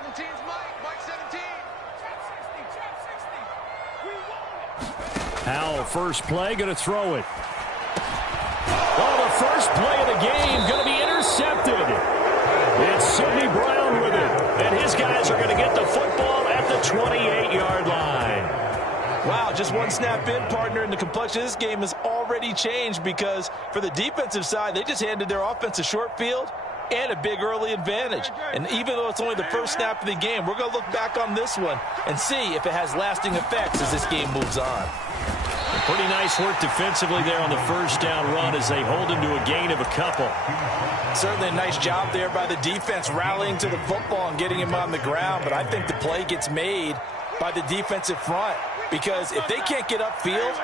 17's Mike 17. Howell, first play, going to throw it. Oh, the first play of the game going to be intercepted. It's Sidney Brown with it. And his guys are going to get the football at the 28-yard line. Wow, just one snap in, partner, and the complexion of this game has already changed because for the defensive side, they just handed their offense a short field and a big early advantage. And even though it's only the first snap of the game, we're going to look back on this one and see if it has lasting effects as this game moves on. Pretty nice work defensively there on the first down run as they hold him to a gain of a couple. Certainly a nice job there by the defense rallying to the football and getting him on the ground, but I think the play gets made by the defensive front because if they can't get upfield,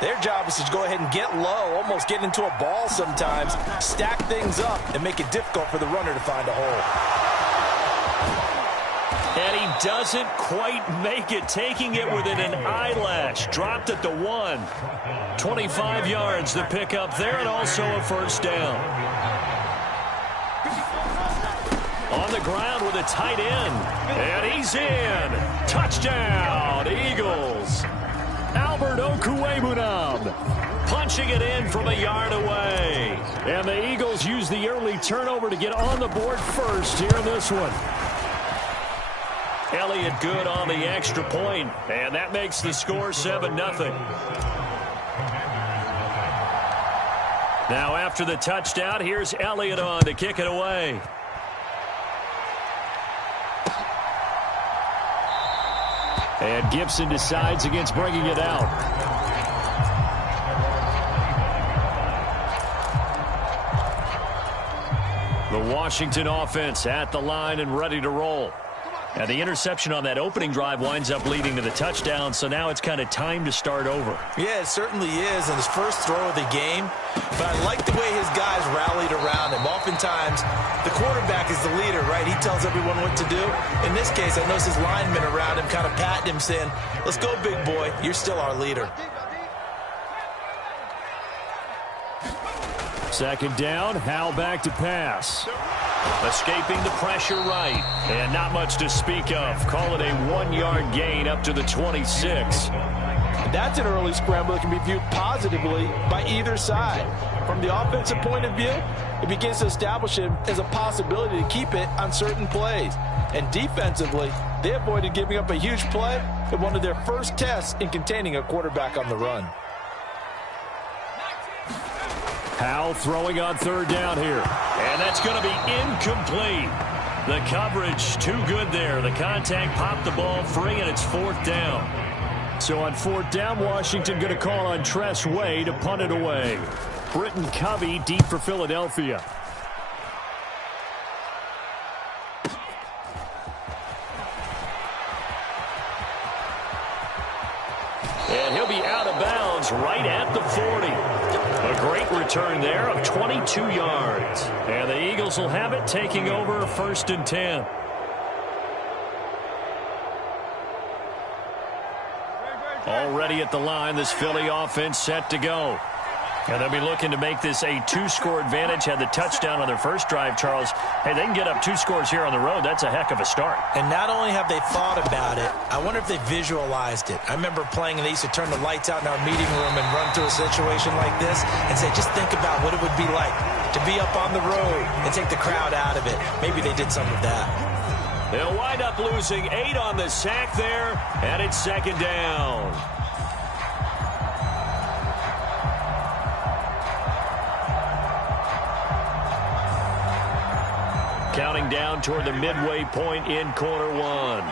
their job is to go ahead and get low, almost get into a ball sometimes, stack things up, and make it difficult for the runner to find a hole. And he doesn't quite make it, taking it within an eyelash. Dropped at the 1. 25 yards to pick up there, and also a first down. On the ground with a tight end. And he's in. Touchdown, Eagles. Albert Okwuegbunam punching it in from a yard away. And the Eagles use the early turnover to get on the board first here in this one. Elliott good on the extra point, and that makes the score 7-0. Now after the touchdown, here's Elliott on to kick it away. And Gibson decides against bringing it out. The Washington offense at the line and ready to roll. And the interception on that opening drive winds up leading to the touchdown, so now it's kind of time to start over. Yeah, it certainly is, and his first throw of the game. But I like the way his guys rallied around him. Oftentimes, the quarterback is the leader, right? He tells everyone what to do. In this case, I noticed his linemen around him kind of patting him, saying, let's go, big boy. You're still our leader. Second down, Howell back to pass. Escaping the pressure right. And not much to speak of. Call it a 1-yard gain up to the 26. That's an early scramble that can be viewed positively by either side. From the offensive point of view, it begins to establish it as a possibility to keep it on certain plays. And defensively, they avoided giving up a huge play in one of their first tests in containing a quarterback on the run. Howell throwing on third down here. And that's going to be incomplete. The coverage too good there. The contact popped the ball free, and it's fourth down. So on fourth down, Washington going to call on Tress Way to punt it away. Britton Covey deep for Philadelphia. And he'll be out of bounds right at the 40. A great return there of 22 yards. And the Eagles will have it, taking over first and 10. Already at the line, this Philly offense set to go. And they'll be looking to make this a 2-score advantage. Had the touchdown on their first drive, Charles. Hey, they can get up 2 scores here on the road. That's a heck of a start. And not only have they thought about it, I wonder if they visualized it. I remember playing, and they used to turn the lights out in our meeting room and run through a situation like this and say, just think about what it would be like to be up on the road and take the crowd out of it. Maybe they did some of that. They'll wind up losing 8 on the sack there, and it's second down. Counting down toward the midway point in quarter one.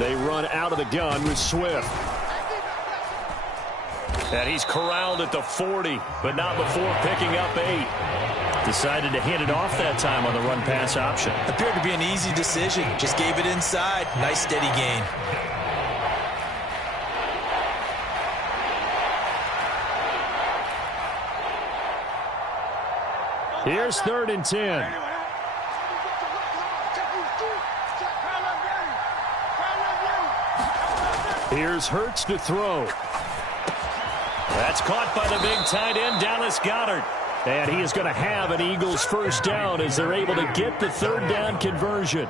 They run out of the gun with Swift. And he's corralled at the 40, but not before picking up 8. Decided to hand it off that time on the run-pass option. Appeared to be an easy decision. Just gave it inside. Nice steady gain. Here's 3rd and 10. Here's Hurts to throw. That's caught by the big tight end, Dallas Goedert. And he is going to have an Eagles first down as they're able to get the third down conversion.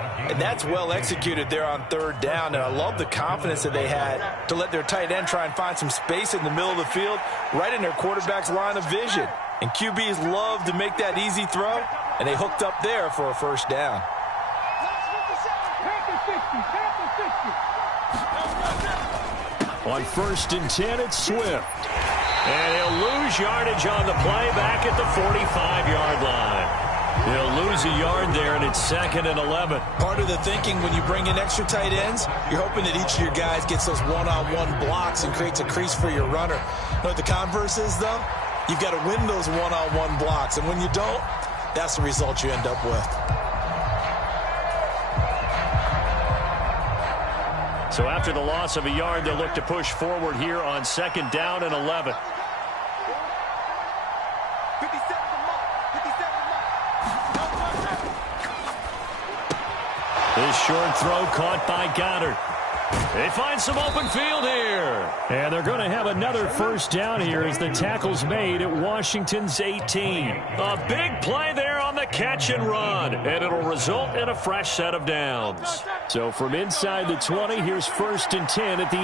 And that's well executed there on third down. And I love the confidence that they had to let their tight end try and find some space in the middle of the field, right in their quarterback's line of vision. And QBs love to make that easy throw, and they hooked up there for a first down. On 1st and 10, it's Swift. And he'll lose yardage on the play back at the 45-yard line. He'll lose a yard there, and it's 2nd and 11. Part of the thinking when you bring in extra tight ends, you're hoping that each of your guys gets those one-on-one blocks and creates a crease for your runner. You know what the converse is, though? You've got to win those one-on-one blocks, and when you don't, that's the result you end up with. So after the loss of a yard, they'll look to push forward here on 2nd down and 11. This short throw caught by Goddard. They find some open field here. And they're going to have another first down here as the tackle's made at Washington's 18. A big play there on the catch and run. And it'll result in a fresh set of downs. So from inside the 20, here's 1st and 10 at the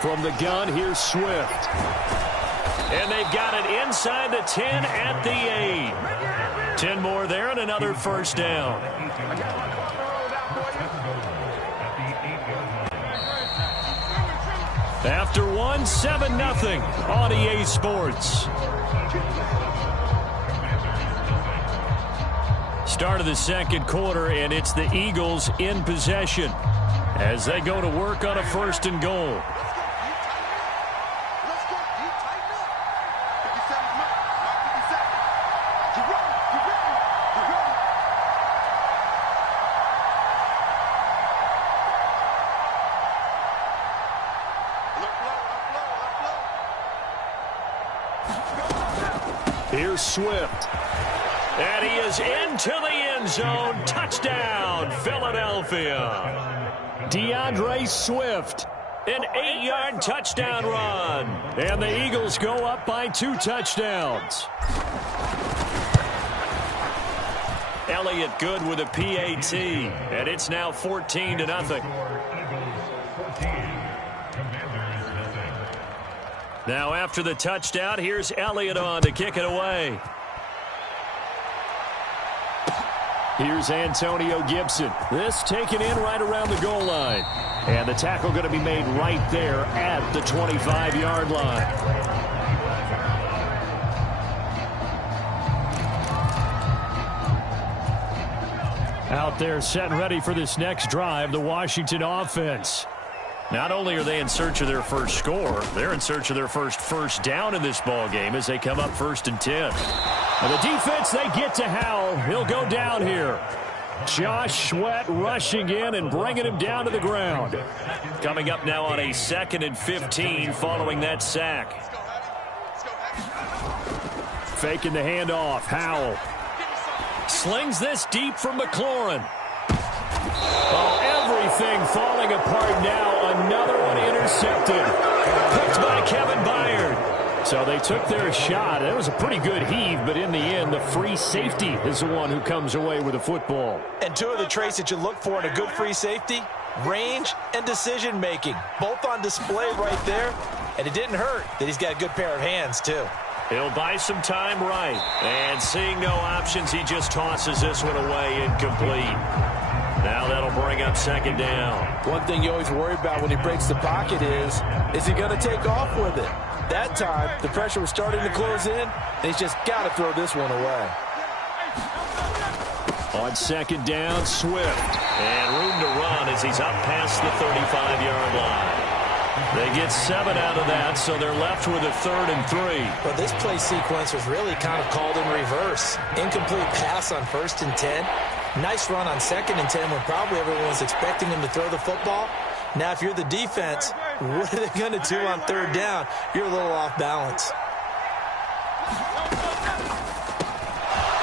18. From the gun, here's Swift. And they've got it inside the 10 at the 8. 10 more there and another first down. After one, 7-0 on EA Sports. Start of the second quarter, and it's the Eagles in possession as they go to work on a 1st and goal. Here's Swift. And he is into the end zone. Touchdown, Philadelphia. DeAndre Swift. An 8-yard touchdown run. And the Eagles go up by 2 touchdowns. Elliott good with a PAT. And it's now 14-0. Now after the touchdown, here's Elliott on to kick it away. Here's Antonio Gibson. This taken in right around the goal line. And the tackle going to be made right there at the 25-yard line. Out there set and ready for this next drive, the Washington offense. Not only are they in search of their first score, they're in search of their first down in this ball game as they come up 1st and 10. And the defense, they get to Howell. He'll go down here. Josh Sweat rushing in and bringing him down to the ground. Coming up now on a 2nd and 15 following that sack. Faking the handoff. Howell slings this deep from McLaurin. Oh, everything falling apart now. Another one intercepted. Picked by Kevin Byard. So they took their shot. It was a pretty good heave, but in the end, the free safety is the one who comes away with the football. And 2 of the traits that you look for in a good free safety, range and decision-making. Both on display right there. And it didn't hurt that he's got a good pair of hands, too. He'll buy some time right. And seeing no options, he just tosses this one away incomplete. Now that'll bring up 2nd down. One thing you always worry about when he breaks the pocket is he going to take off with it? That time, the pressure was starting to close in, and he's just got to throw this one away. On 2nd down, Swift. And room to run as he's up past the 35-yard line. They get 7 out of that, so they're left with a 3rd and 3. But this play sequence was really kind of called in reverse. Incomplete pass on 1st and 10. Nice run on 2nd and 10 when probably everyone was expecting him to throw the football. Now, if you're the defense, what are they going to do on 3rd down? You're a little off balance.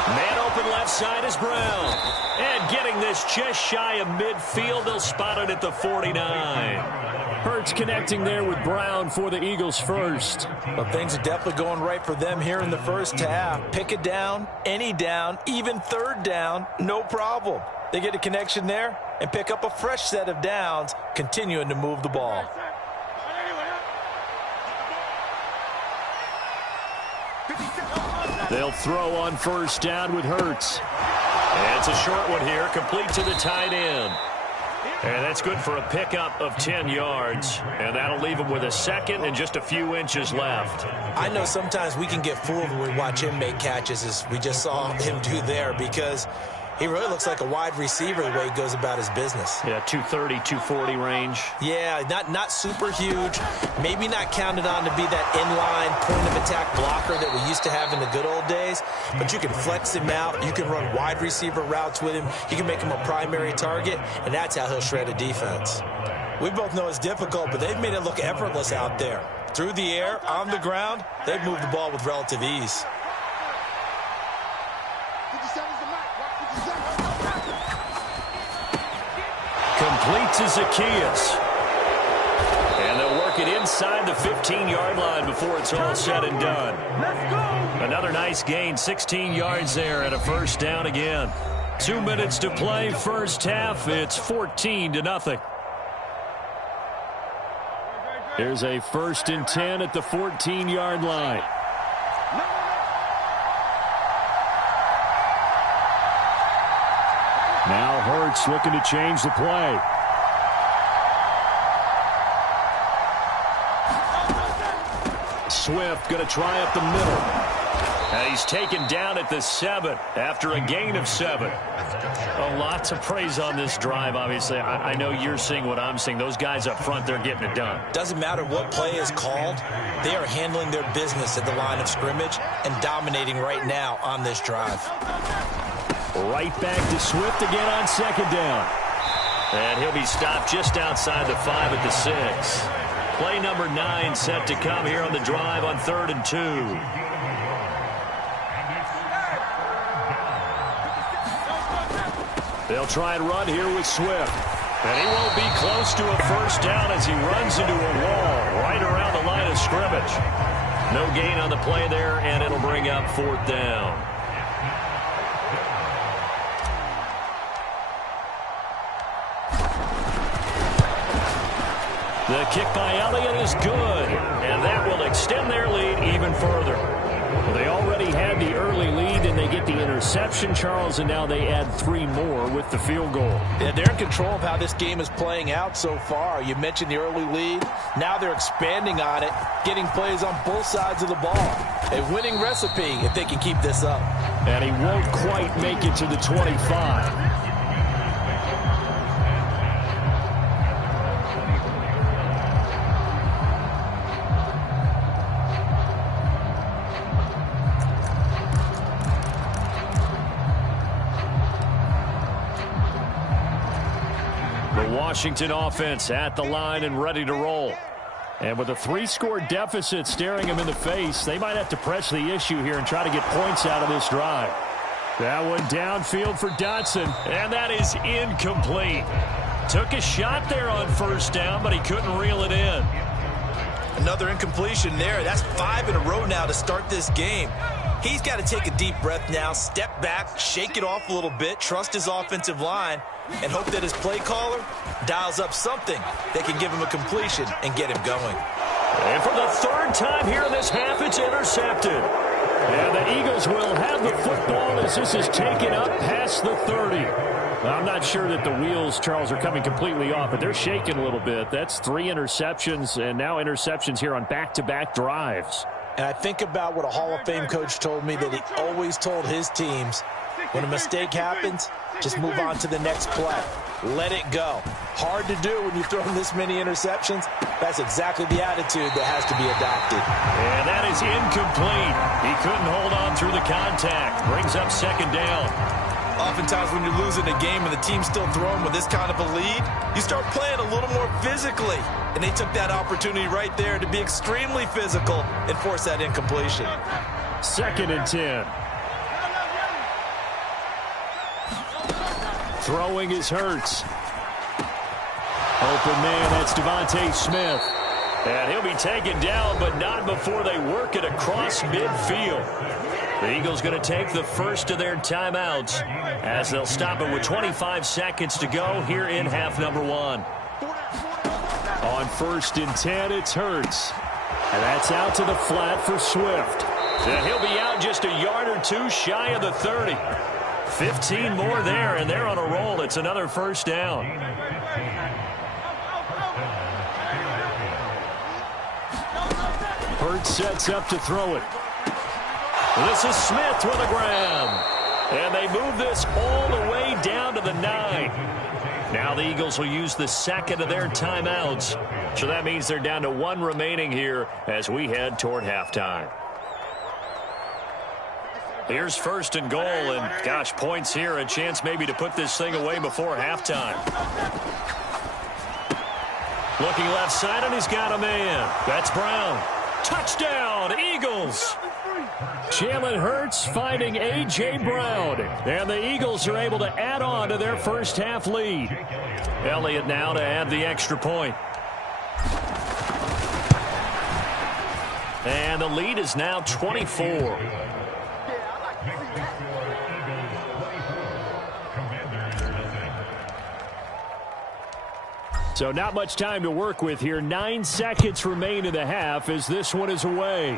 Man open left side is Brown. And getting this just shy of midfield, they'll spot it at the 49. Hurts connecting there with Brown for the Eagles first. Well, things are definitely going right for them here in the first half. Pick it down, any down, even third down, no problem. They get a connection there and pick up a fresh set of downs, continuing to move the ball. They'll throw on first down with Hurts. And it's a short one here, complete to the tight end. And that's good for a pickup of 10 yards. And that'll leave him with a second and just a few inches left. I know sometimes we can get fooled when we watch him make catches, as we just saw him do there, because he really looks like a wide receiver the way he goes about his business. Yeah, 230, 240 range. Yeah, not super huge. Maybe not counted on to be that inline point-of-attack blocker that we used to have in the good old days. But you can flex him out. You can run wide receiver routes with him. You can make him a primary target, and that's how he'll shred a defense. We both know it's difficult, but they've made it look effortless out there. Through the air, on the ground, they've moved the ball with relative ease. Complete to Zacchaeus. And they'll work it inside the 15-yard line before it's all said and done. Another nice gain, 16 yards there and a first down again. 2 minutes to play, first half. It's 14-0. Here's a 1st and 10 at the 14-yard line. Now Hurts looking to change the play. Swift going to try up the middle. And he's taken down at the 7 after a gain of 7. A lot to praise on this drive, obviously. I know you're seeing what I'm seeing. Those guys up front, they're getting it done. Doesn't matter what play is called. They are handling their business at the line of scrimmage and dominating right now on this drive. Right back to Swift again on 2nd down. And he'll be stopped just outside the 5 at the 6. Play number 9 set to come here on the drive on 3rd and 2. They'll try and run here with Swift. And he won't be close to a first down as he runs into a wall right around the line of scrimmage. No gain on the play there, and it'll bring up 4th down. The kick by Elliott is good, and that will extend their lead even further. Well, they already had the early lead, and they get the interception, Charles, and now they add 3 more with the field goal. Yeah, they're in control of how this game is playing out so far. You mentioned the early lead. Now they're expanding on it, getting plays on both sides of the ball. A winning recipe if they can keep this up. And he won't quite make it to the 25. Washington offense at the line and ready to roll. And with a 3-score deficit staring him in the face, they might have to press the issue here and try to get points out of this drive. That one downfield for Dotson, and that is incomplete. Took a shot there on first down, but he couldn't reel it in. Another incompletion there. That's 5 in a row now to start this game. He's got to take a deep breath now, step back, shake it off a little bit, trust his offensive line, and hope that his play caller dials up something that can give him a completion and get him going. And for the 3rd time here in this half, it's intercepted. And the Eagles will have the football as this is taken up past the 30. I'm not sure that the wheels, Charles, are coming completely off, but they're shaking a little bit. That's 3 interceptions, and now interceptions here on back-to-back drives. And I think about what a Hall of Fame coach told me that he always told his teams, when a mistake happens, just move on to the next play. Let it go. Hard to do when you throw this many interceptions. That's exactly the attitude that has to be adopted. And that is incomplete. He couldn't hold on through the contact. Brings up 2nd down. Oftentimes when you're losing a game and the team's still throwing with this kind of a lead, you start playing a little more physically. And they took that opportunity right there to be extremely physical and force that incompletion. 2nd and 10. Throwing is Hurts. Open man, that's Devontae Smith. And he'll be taken down, but not before they work it across midfield. The Eagles going to take the first of their timeouts as they'll stop it with 25 seconds to go here in half number 1. On 1st and 10, it's Hurts. And that's out to the flat for Swift. And he'll be out just a yard or two shy of the 30. 15 more there, and they're on a roll. It's another first down. Hurts sets up to throw it. This is Smith with a grab. And they move this all the way down to the 9. Now the Eagles will use the second of their timeouts. So that means they're down to 1 remaining here as we head toward halftime. Here's 1st and goal, and gosh, points here, a chance maybe to put this thing away before halftime. Looking left side, and he's got a man. That's Brown. Touchdown, Eagles! Jalen Hurts finding A.J. Brown. And the Eagles are able to add on to their first half lead. Elliott now to add the extra point. And the lead is now 24. So not much time to work with here. 9 seconds remain in the half as this one is away.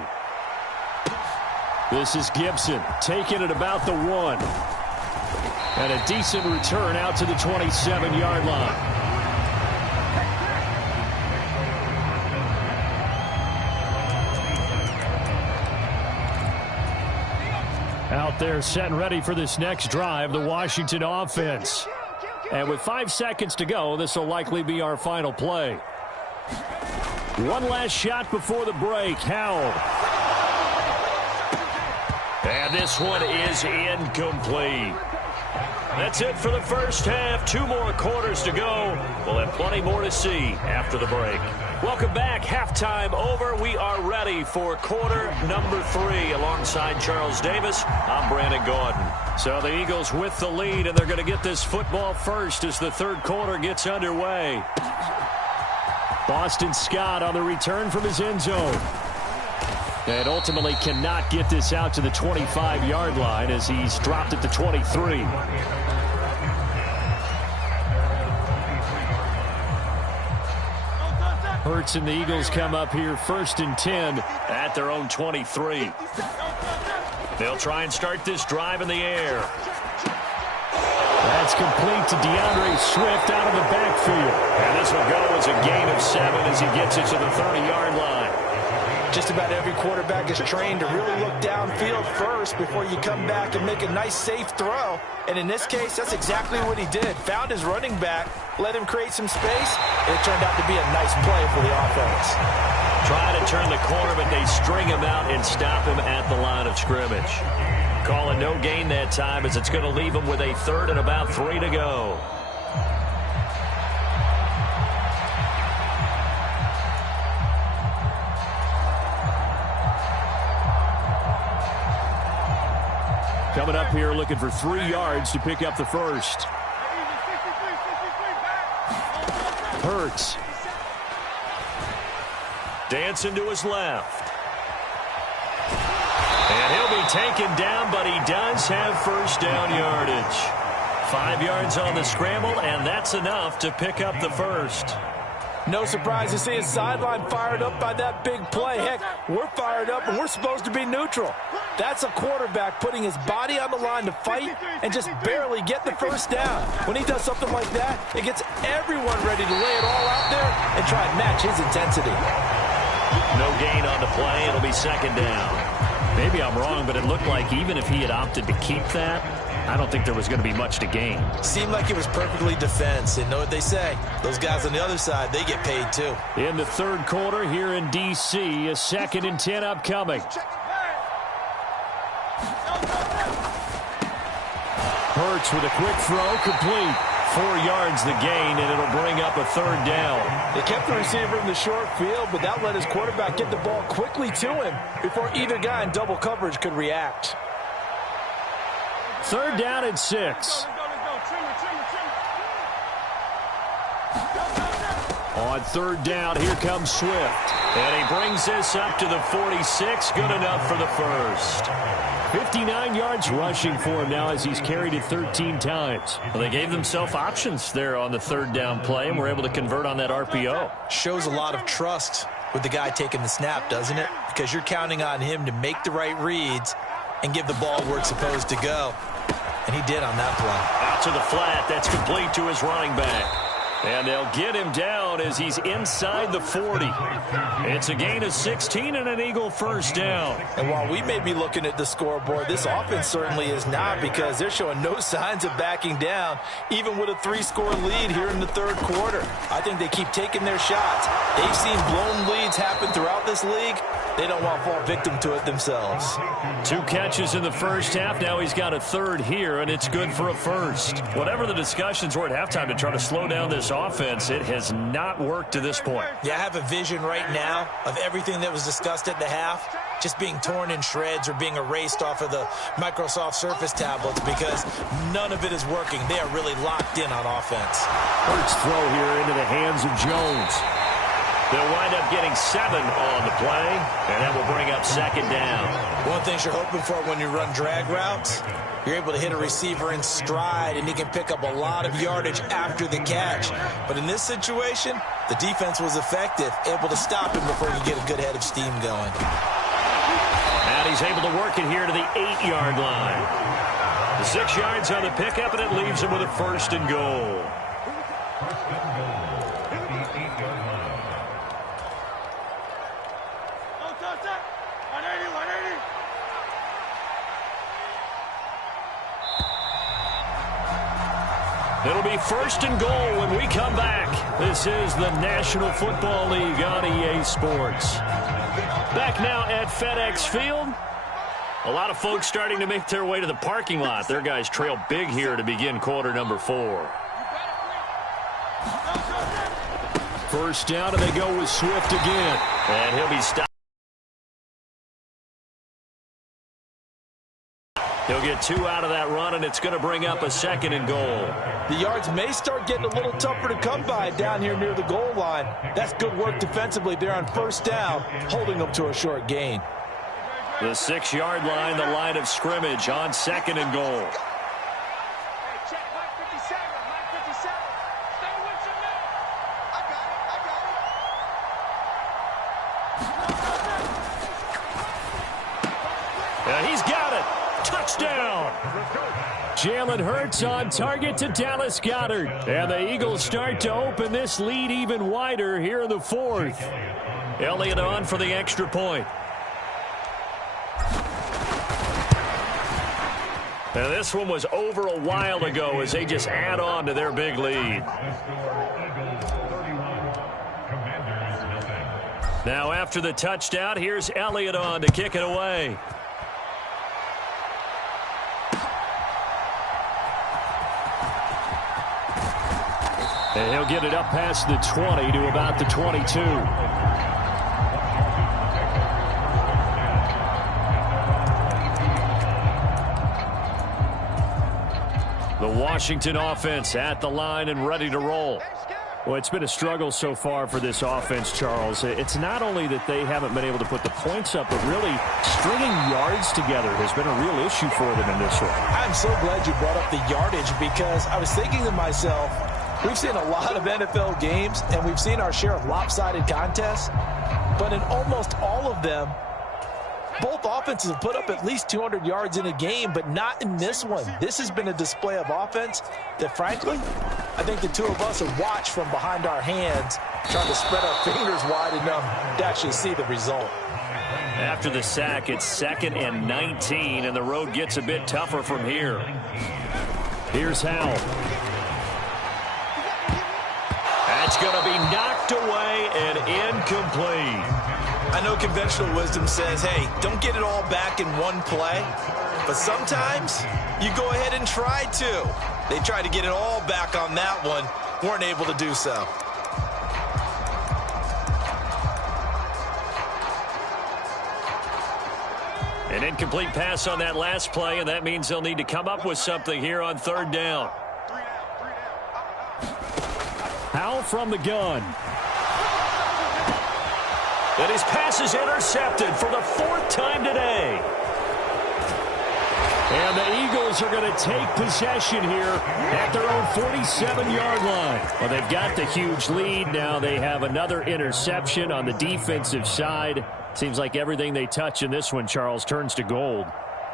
This is Gibson taking it about the 1. And a decent return out to the 27-yard line. Out there set and ready for this next drive, the Washington offense. And with 5 seconds to go, this will likely be our final play. One last shot before the break. Howell. And this one is incomplete. That's it for the first half. 2 more quarters to go. We'll have plenty more to see after the break. Welcome back. Halftime over. We are ready for quarter number 3. Alongside Charles Davis, I'm Brandon Gordon. So the Eagles with the lead, and they're going to get this football first as the 3rd quarter gets underway. Boston Scott on the return from his end zone. And ultimately cannot get this out to the 25-yard line as he's dropped it to 23. Hurts and the Eagles come up here 1st and 10 at their own 23. They'll try and start this drive in the air. That's complete to DeAndre Swift out of the backfield. And this will go as a gain of 7 as he gets it to the 30-yard line. Just about every quarterback is trained to really look downfield first before you come back and make a nice, safe throw. And in this case, that's exactly what he did. Found his running back, let him create some space. It turned out to be a nice play for the offense. Try to turn the corner, but they string him out and stop him at the line of scrimmage. Call it no gain that time as it's going to leave him with a 3rd and about 3 to go. Coming up here looking for 3 yards to pick up the first. Hurts. Dancing to his left. And he'll be taken down, but he does have first down yardage. 5 yards on the scramble, and that's enough to pick up the first. No surprise to see his sideline fired up by that big play. Heck, we're fired up, and we're supposed to be neutral. That's a quarterback putting his body on the line to fight and just barely get the first down. When he does something like that, it gets everyone ready to lay it all out there and try and match his intensity. No gain on the play. It'll be 2nd down. Maybe I'm wrong, but it looked like even if he had opted to keep that, I don't think there was going to be much to gain. Seemed like it was perfectly defense. And know what they say? Those guys on the other side, they get paid too. In the 3rd quarter here in D.C., a 2nd and 10 upcoming. Hurts with a quick throw, complete. 4 yards the gain, and it'll bring up a 3rd down. They kept the receiver in the short field, but that let his quarterback get the ball quickly to him before either guy in double coverage could react. 3rd down and 6. On third down, here comes Swift. And he brings this up to the 46. Good enough for the first. 59 yards rushing for him now as he's carried it 13 times. Well, they gave themselves options there on the third down play and were able to convert on that RPO. Shows a lot of trust with the guy taking the snap, doesn't it? Because you're counting on him to make the right reads and give the ball where it's supposed to go. And he did on that play. Out to the flat. That's complete to his running back. And they'll get him down as he's inside the 40. It's a gain of 16 and an Eagle first down. And while we may be looking at the scoreboard, this offense certainly is not, because they're showing no signs of backing down, even with a 3-score lead here in the third quarter. I think they keep taking their shots. They've seen blown leads happen throughout this league. They don't want to fall victim to it themselves. 2 catches in the first half. Now he's got a third here, and it's good for a first. Whatever the discussions were at halftime to try to slow down this offense, it has not worked to this point. Yeah, I have a vision right now of everything that was discussed at the half just being torn in shreds or being erased off of the Microsoft Surface tablets, because none of it is working. They are really locked in on offense. Hurts throw here into the hands of Jones. They'll wind up getting 7 on the play, and that will bring up second down. One of the things you're hoping for when you run drag routes, you're able to hit a receiver in stride, and he can pick up a lot of yardage after the catch. But in this situation, the defense was effective, able to stop him before you get a good head of steam going. And he's able to work it here to the 8-yard line. The 6 yards on the pickup, and it leaves him with a first and goal. It'll be first and goal when we come back. This is the National Football League on EA Sports. Back now at FedEx Field. A lot of folks starting to make their way to the parking lot. Their guys trail big here to begin quarter number 4. First down, and they go with Swift again. And he'll be stopped. He'll get 2 out of that run, and it's going to bring up a second and goal. The yards may start getting a little tougher to come by down here near the goal line. That's good work defensively there on first down, holding them to a short gain. The 6-yard line, the line of scrimmage on second and goal. And he's got it. Touchdown. Jalen Hurts on target to Dallas Goedert. And the Eagles start to open this lead even wider here in the 4th. Elliott on for the extra point. Now this one was over a while ago as they just add on to their big lead. Now after the touchdown, here's Elliott on to kick it away. And he'll get it up past the 20 to about the 22. The Washington offense at the line and ready to roll. Well, it's been a struggle so far for this offense, Charles. It's not only that they haven't been able to put the points up, but really stringing yards together has been a real issue for them in this one. I'm so glad you brought up the yardage, because I was thinking to myself, we've seen a lot of NFL games, and we've seen our share of lopsided contests, but in almost all of them, both offenses have put up at least 200 yards in a game, but not in this one. This has been a display of offense that, frankly, I think the two of us have watched from behind our hands, trying to spread our fingers wide enough to actually see the result. After the sack, it's 2nd and 19, and the road gets a bit tougher from here. Here's Howell. That's going to be knocked away and incomplete. I know conventional wisdom says, hey, don't get it all back in one play. But sometimes you go ahead and try to. They tried to get it all back on that one. Weren't able to do so. An incomplete pass on that last play, and that means they'll need to come up with something here on third down. Howell from the gun. And his pass is intercepted for the 4th time today. And the Eagles are going to take possession here at their own 47-yard line. Well, they've got the huge lead. Now they have another interception on the defensive side. Seems like everything they touch in this one, Charles, turns to gold.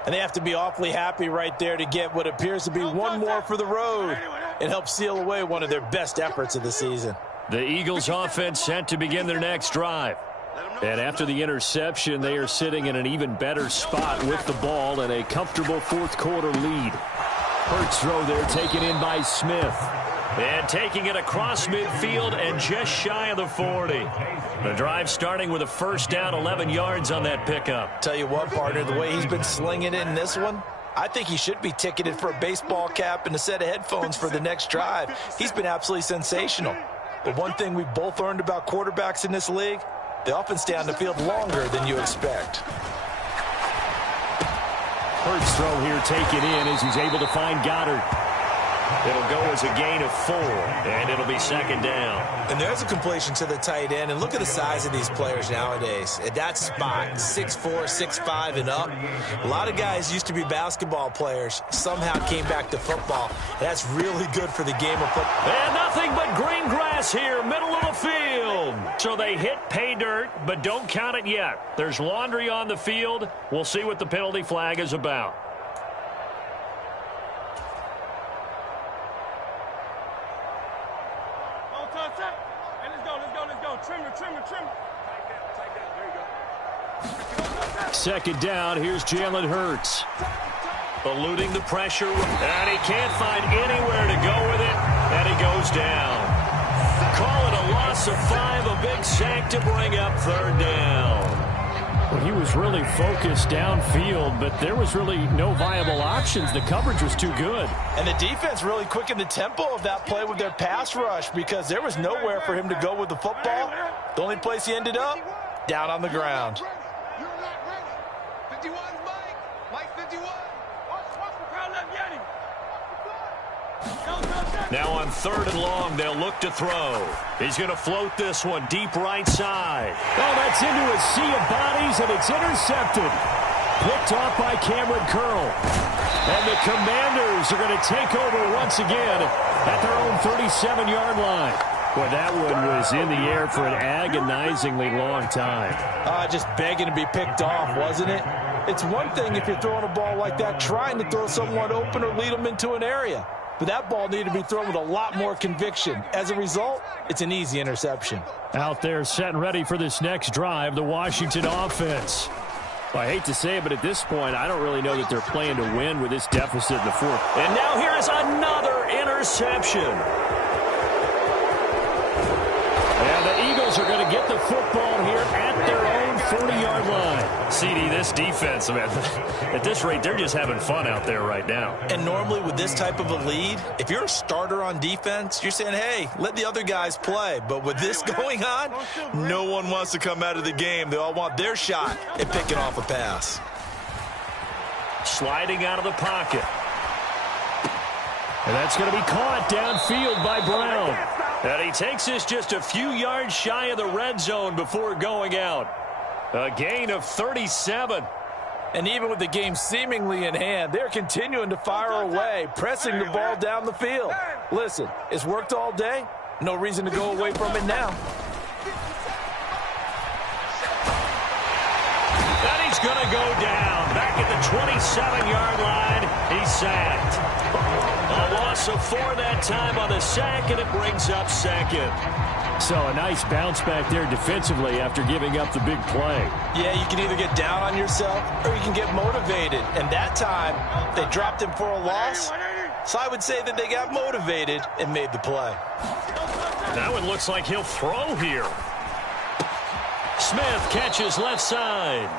And they have to be awfully happy right there to get what appears to be one more for the road and help seal away one of their best efforts of the season. The Eagles offense set to begin their next drive. And after the interception, they are sitting in an even better spot with the ball and a comfortable 4th quarter lead. Hurts throw there taken in by Smith. And taking it across midfield and just shy of the 40. The drive starting with a 1st down, 11 yards on that pickup. Tell you what, partner, the way he's been slinging it in this one, I think he should be ticketed for a baseball cap and a set of headphones for the next drive. He's been absolutely sensational. But one thing we've both learned about quarterbacks in this league, they often stay on the field longer than you expect. Hurts throw here taken in as he's able to find Goddard. It'll go as a gain of 4, and it'll be 2nd down. And there's a completion to the tight end. And look at the size of these players nowadays. At that spot, 6'4", 6'5", and up. A lot of guys used to be basketball players, somehow came back to football. And that's really good for the game of football. And nothing but green grass here, middle of the field. So they hit pay dirt, but don't count it yet. There's laundry on the field. We'll see what the penalty flag is about. Second down, here's Jalen Hurts. Eluding the pressure, and he can't find anywhere to go with it, and he goes down. Call it a loss of 5, a big sack to bring up 3rd down. Well, he was really focused downfield, but there was really no viable options. The coverage was too good. And the defense really quickened the tempo of that play with their pass rush because there was nowhere for him to go with the football. The only place he ended up, down on the ground. You're not ready. 51's Mike. Mike 51. Now on 3rd and long, they'll look to throw. He's going to float this one deep right side. Oh, that's into a sea of bodies, and it's intercepted. Picked off by Cameron Curl. And the Commanders are going to take over once again at their own 37-yard line. Boy, that one was in the air for an agonizingly long time. Just begging to be picked off, wasn't it? It's one thing if you're throwing a ball like that, trying to throw someone open or lead them into an area. But that ball needed to be thrown with a lot more conviction. As a result, it's an easy interception. Out there setting ready for this next drive, the Washington offense. Well, I hate to say it, but at this point, I don't really know that they're playing to win with this deficit in the 4th. And now here is another interception. And the Eagles are going to get the football here at their own 40-yard line. CD, this defense, man, at this rate, they're just having fun out there right now. And normally with this type of a lead, if you're a starter on defense, you're saying, hey, let the other guys play. But with this going on, no one wants to come out of the game. They all want their shot at picking off a pass. Sliding out of the pocket. And that's going to be caught downfield by Brown. And he takes this just a few yards shy of the red zone before going out. A gain of 37. And even with the game seemingly in hand, they're continuing to fire away, pressing the ball down the field. Listen, it's worked all day. No reason to go away from it now. And he's going to go down. Back at the 27-yard line, he's sacked. A loss of 4 that time on the sack, and it brings up 2nd. So a nice bounce back there defensively after giving up the big play. Yeah, you can either get down on yourself or you can get motivated. And that time, they dropped him for a loss. So I would say that they got motivated and made the play. That one looks like he'll throw here. Smith catches left side.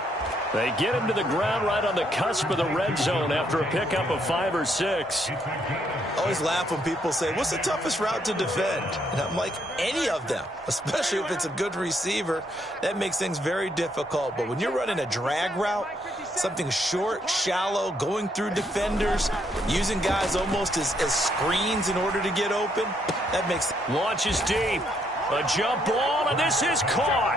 They get him to the ground right on the cusp of the red zone after a pickup of 5 or 6. I always laugh when people say, what's the toughest route to defend? And I'm like, any of them, especially if it's a good receiver. That makes things very difficult. But when you're running a drag route, something short, shallow, going through defenders, using guys almost as screens in order to get open, that makes... Launches deep. A jump ball, and this is caught.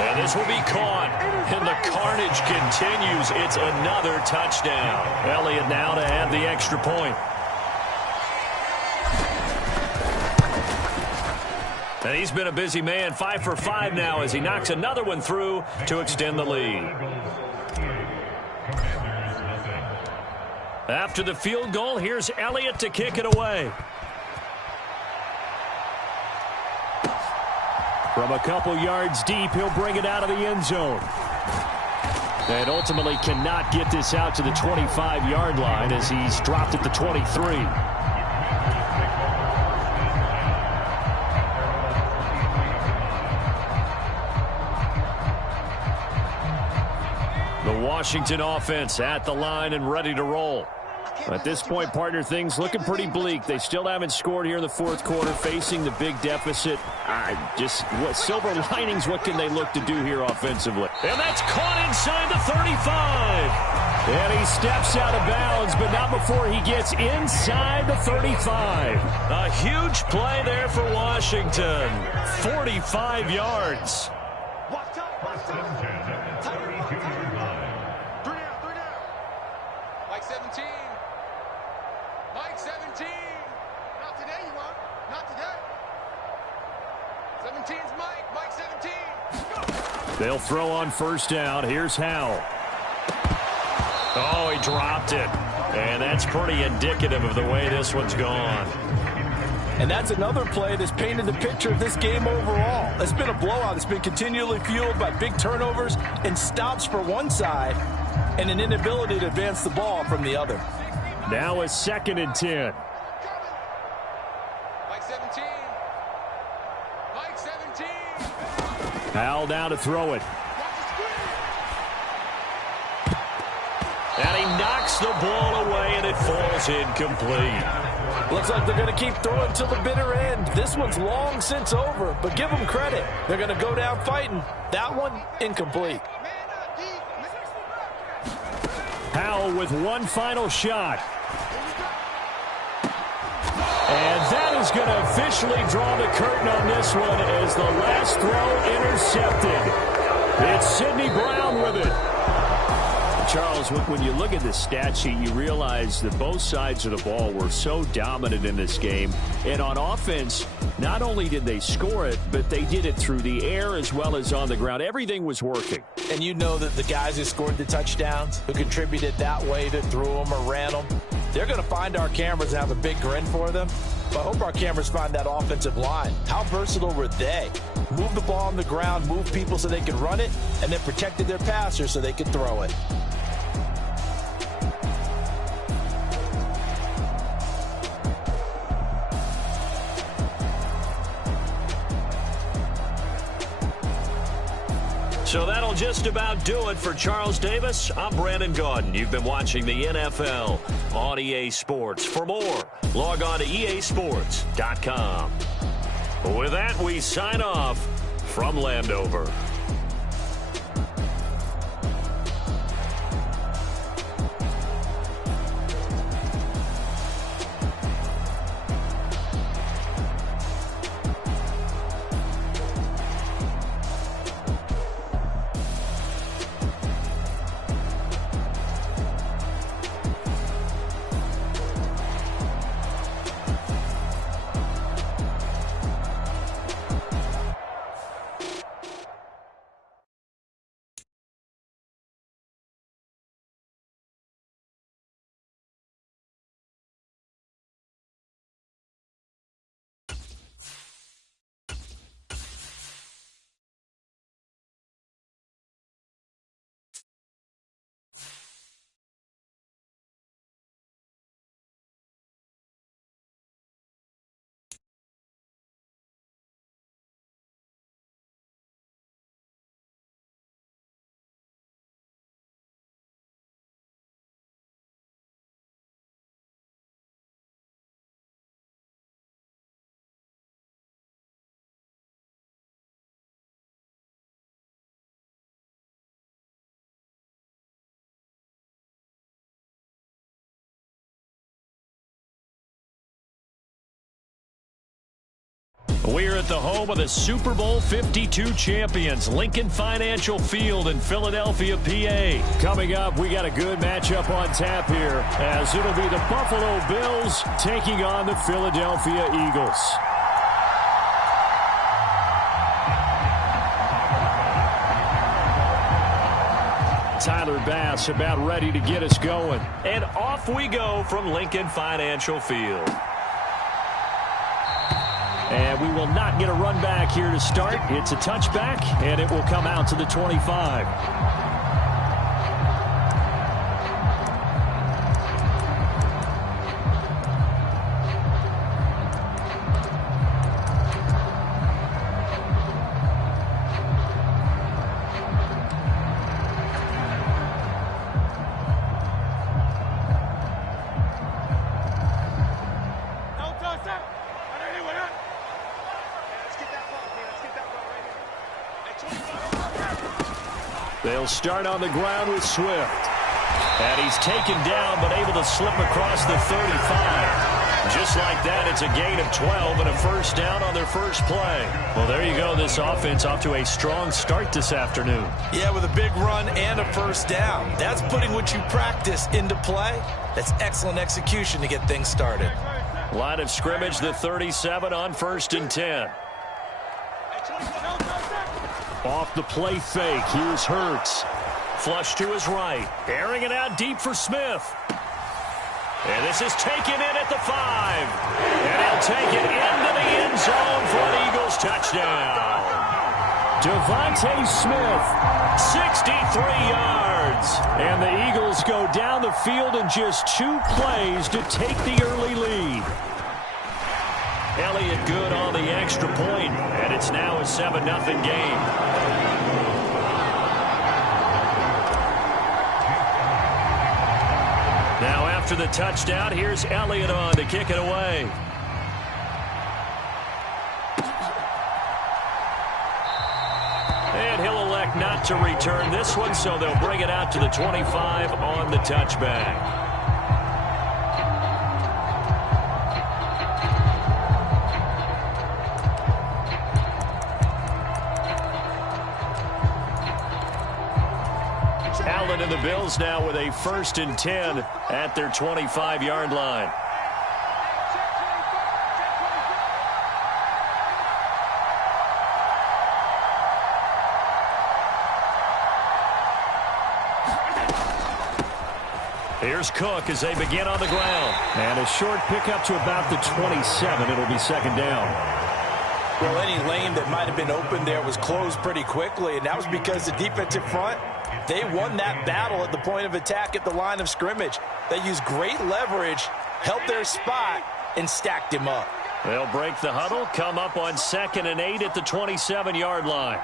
And this will be caught. And the carnage continues. It's another touchdown. Elliott now to add the extra point. And he's been a busy man, 5 for 5 now as he knocks another one through to extend the lead. After the field goal, here's Elliott to kick it away. From a couple yards deep, he'll bring it out of the end zone. And ultimately cannot get this out to the 25-yard line as he's dropped at the 23. The Washington offense at the line and ready to roll. At this point, partner, things looking pretty bleak. They still haven't scored here in the fourth quarter, facing the big deficit. What silver linings, what can they look to do here offensively? And that's caught inside the 35. And he steps out of bounds, but not before he gets inside the 35. A huge play there for Washington. 45 yards. Mike 17. Mike 17. Not today, you won't. Not today. 17's Mike. Mike 17. They'll throw on first down. Here's Howell. Oh, he dropped it. And that's pretty indicative of the way this one's gone. And that's another play that's painted the picture of this game overall. It's been a blowout. It's been continually fueled by big turnovers and stops for one side and an inability to advance the ball from the other. Now a 2nd and 10. Mike 17. Mike 17. Howell down to throw it. And he knocks the ball away, and it falls incomplete. Looks like they're going to keep throwing till the bitter end. This one's long since over, but give them credit. They're going to go down fighting. That one, incomplete. Howell with one final shot. And that is going to officially draw the curtain on this one as the last throw intercepted. It's Sidney Brown with it. Charles, when you look at the stat sheet, you realize that both sides of the ball were so dominant in this game. And on offense, not only did they score it, but they did it through the air as well as on the ground. Everything was working. And you know that the guys who scored the touchdowns, who contributed that way, that threw them or ran them, they're going to find our cameras and have a big grin for them. But I hope our cameras find that offensive line. How versatile were they? Move the ball on the ground, move people so they could run it, and then protected their passers so they could throw it. So that'll just about do it for Charles Davis. I'm Brandon Gaudin. You've been watching the NFL on EA Sports. For more, log on to easports.com. With that, we sign off from Landover. We're at the home of the Super Bowl 52 champions, Lincoln Financial Field in Philadelphia, PA. Coming up, we got a good matchup on tap here, as it'll be the Buffalo Bills taking on the Philadelphia Eagles. Tyler Bass about ready to get us going. And off we go from Lincoln Financial Field. And we will not get a run back here to start. It's a touchback, and it will come out to the 25. They'll start on the ground with Swift. And he's taken down, but able to slip across the 35. Just like that, it's a gain of 12 and a first down on their first play. Well, there you go. This offense off to a strong start this afternoon. Yeah, with a big run and a first down. That's putting what you practice into play. That's excellent execution to get things started. Line of scrimmage, the 37 on 1st and 10. Off the play fake, here's Hurts. Flush to his right. Airing it out deep for Smith. And this is taken in at the 5. And he'll take it into the end zone for an Eagles touchdown. Devontae Smith. 63 yards. And the Eagles go down the field in just 2 plays to take the early lead. Elliott good on the extra point, and it's now a 7-0 game. Now after the touchdown, here's Elliott on to kick it away. And he'll elect not to return this one, so they'll bring it out to the 25 on the touchback. And the Bills now with a 1st and 10 at their 25-yard line. Here's Cook as they begin on the ground. And a short pickup to about the 27. It'll be 2nd down. Well, any lane that might have been open there was closed pretty quickly, and that was because the defensive front, they won that battle at the point of attack at the line of scrimmage. They used great leverage, held their spot, and stacked him up. They'll break the huddle, come up on 2nd and 8 at the 27-yard line.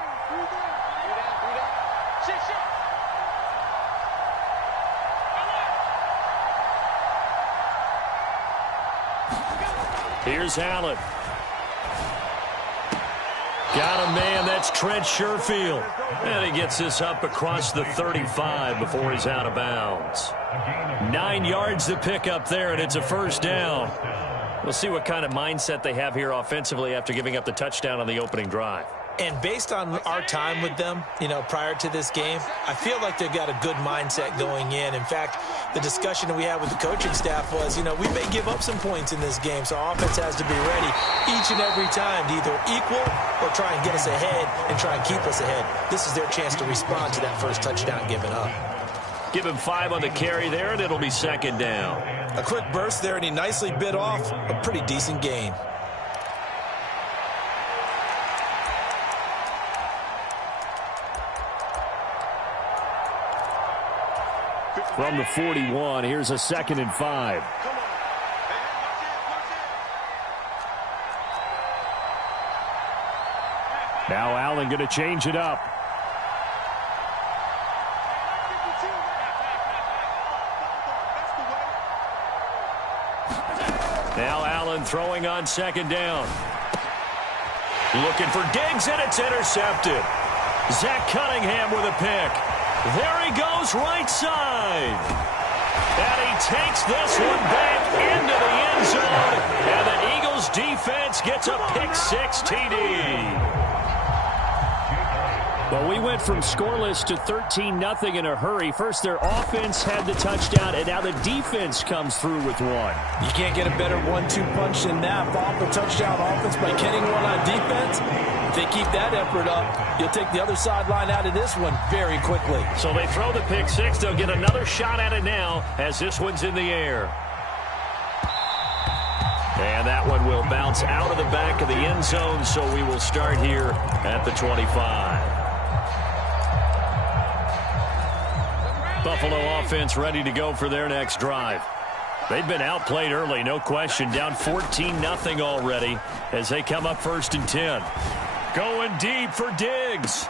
Here's Allen. Got a man, that's Trent Sherfield. And he gets this up across the 35 before he's out of bounds. 9 yards to pick up there, and it's a 1st down. We'll see what kind of mindset they have here offensively after giving up the touchdown on the opening drive. And based on our time with them, prior to this game, I feel like they've got a good mindset going in. In fact, the discussion that we had with the coaching staff was, we may give up some points in this game, so our offense has to be ready each and every time to either equal or try and get us ahead and try and keep us ahead. This is their chance to respond to that first touchdown given up. Give him 5 on the carry there, and it'll be 2nd down. A quick burst there, and he nicely bit off a pretty decent gain. From the 41, here's a 2nd and 5. Now Allen going to change it up. Now Allen throwing on 2nd down. Looking for Diggs, and it's intercepted. Zach Cunningham with a pick. There he goes, right side. And he takes this one back into the end zone. And the Eagles defense gets a pick-6 TD. Well, we went from scoreless to 13-0 in a hurry. First, their offense had the touchdown, and now the defense comes through with one. You can't get a better 1-2 punch than that. Off a touchdown offense by getting one on defense. If they keep that effort up, you'll take the other sideline out of this one very quickly. So they throw the pick-6. They'll get another shot at it now as this one's in the air. And that one will bounce out of the back of the end zone, so we will start here at the 25. Buffalo offense ready to go for their next drive. They've been outplayed early, no question. Down 14-0 already as they come up 1st and 10. Going deep for Diggs.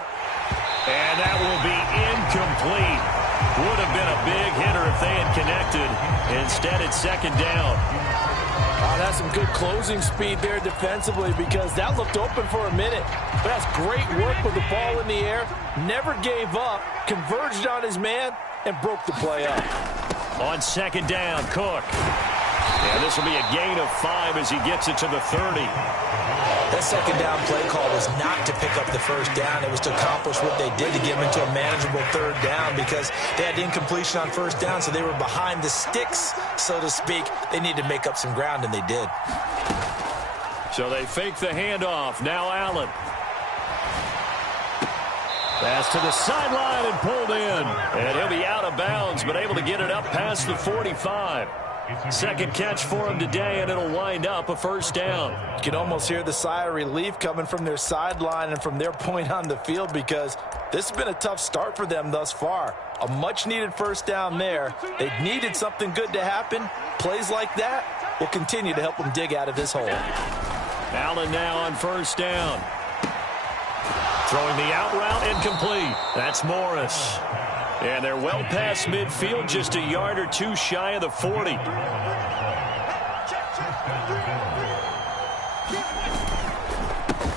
And that will be incomplete. Would have been a big hitter if they had connected. Instead, it's 2nd down. That's some good closing speed there defensively because that looked open for a minute. But that's great work with the ball in the air. Never gave up. Converged on his man and broke the play up. On 2nd down, Cook. Yeah, this will be a gain of 5 as he gets it to the 30. That 2nd down play call was not to pick up the 1st down. It was to accomplish what they did to get them into a manageable 3rd down because they had incompletion on 1st down, so they were behind the sticks, so to speak. They needed to make up some ground, and they did. So they fake the handoff. Now Allen. Pass to the sideline and pulled in. And he'll be out of bounds, but able to get it up past the 45. 2nd catch for him today, and it'll wind up a 1st down. You can almost hear the sigh of relief coming from their sideline and from their point on the field because this has been a tough start for them thus far. A much-needed 1st down there. They needed something good to happen. Plays like that will continue to help them dig out of this hole. Allen now on 1st down. Throwing the out route incomplete. That's Morris. And they're well past midfield, just a yard or 2 shy of the 40.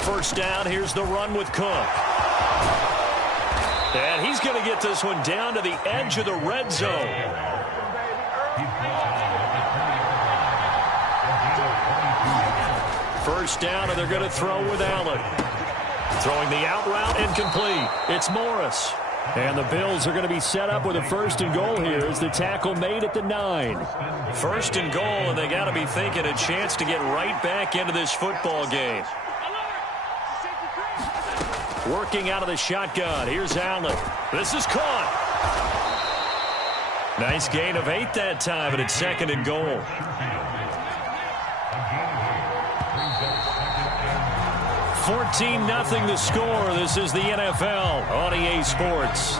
First down, here's the run with Cook. And he's going to get this one down to the edge of the red zone. First down, and they're going to throw with Allen. Throwing the out route incomplete. It's Morris. And the Bills are going to be set up with a 1st and goal here as the tackle made at the 9. 1st and goal, and they got to be thinking a chance to get right back into this football game. Working out of the shotgun. Here's Allen. This is caught. Nice gain of 8 that time, and it's 2nd and goal. $14-0 the score. This is the NFL on EA Sports.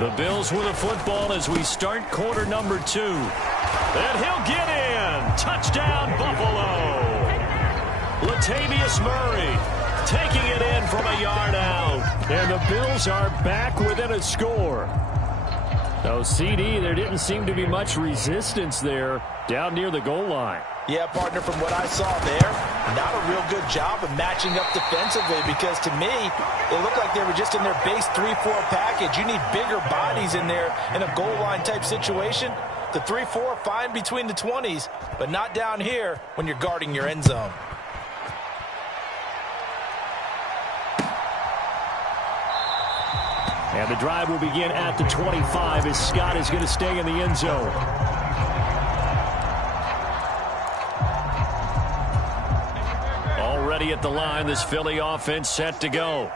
The Bills with a football as we start quarter number 2. And he'll get in. Touchdown, Buffalo. Latavius Murray taking it in from a yard out. And the Bills are back within a score. So, CD, there didn't seem to be much resistance there down near the goal line. Yeah, partner, from what I saw there, not a real good job of matching up defensively because to me, it looked like they were just in their base 3-4 package. You need bigger bodies in there in a goal line type situation. The 3-4, fine between the 20s, but not down here when you're guarding your end zone. And the drive will begin at the 25 as Scott is going to stay in the end zone. Already at the line, this Philly offense set to go.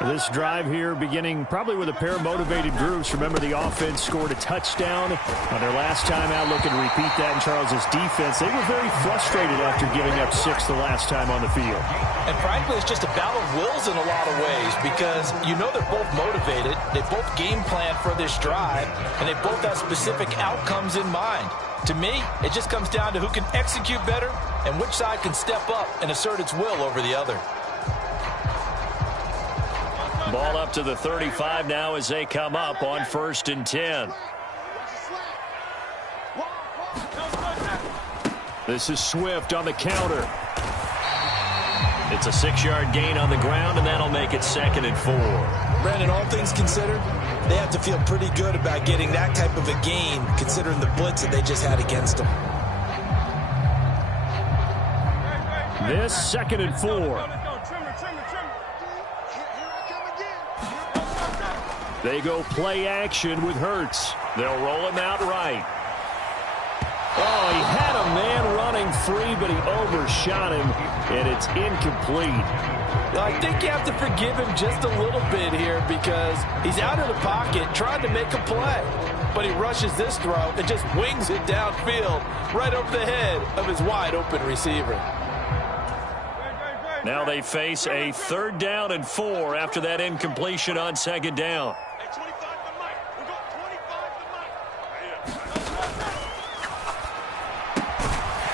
This drive here beginning probably with a pair of motivated groups. Remember, the offense scored a touchdown on their last time out. Looking to repeat that in Charles's defense. They were very frustrated after giving up 6 the last time on the field. And frankly, it's just a battle of wills in a lot of ways because you know they're both motivated. They both game plan for this drive, and they both have specific outcomes in mind. To me, it just comes down to who can execute better and which side can step up and assert its will over the other. Ball up to the 35 now as they come up on 1st and 10. This is Swift on the counter. It's a 6-yard gain on the ground, and that'll make it 2nd and 4. Brandon, all things considered, they have to feel pretty good about getting that type of a gain, considering the blitz that they just had against them. This 2nd and 4. They go play action with Hurts. They'll roll him out right. Oh, he had a man running free, but he overshot him, and it's incomplete. I think you have to forgive him just a little bit here because he's out of the pocket trying to make a play. But he rushes this throw and just wings it downfield right over the head of his wide-open receiver. Now they face a 3rd down and 4 after that incompletion on 2nd down.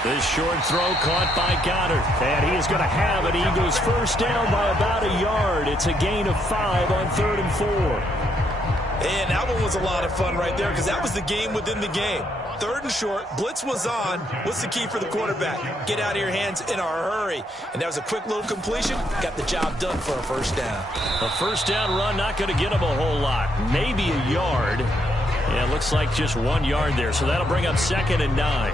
This short throw caught by Goddard. And he is going to have an Eagles first down by about a yard. It's a gain of 5 on 3rd and 4. And that one was a lot of fun right there because that was the game within the game. 3rd and short, blitz was on. What's the key for the quarterback? Get out of your hands in a hurry. And that was a quick little completion. Got the job done for a first down. A first down run not going to get him a whole lot. Maybe a yard. Yeah, it looks like just 1 yard there. So that'll bring up 2nd and 9.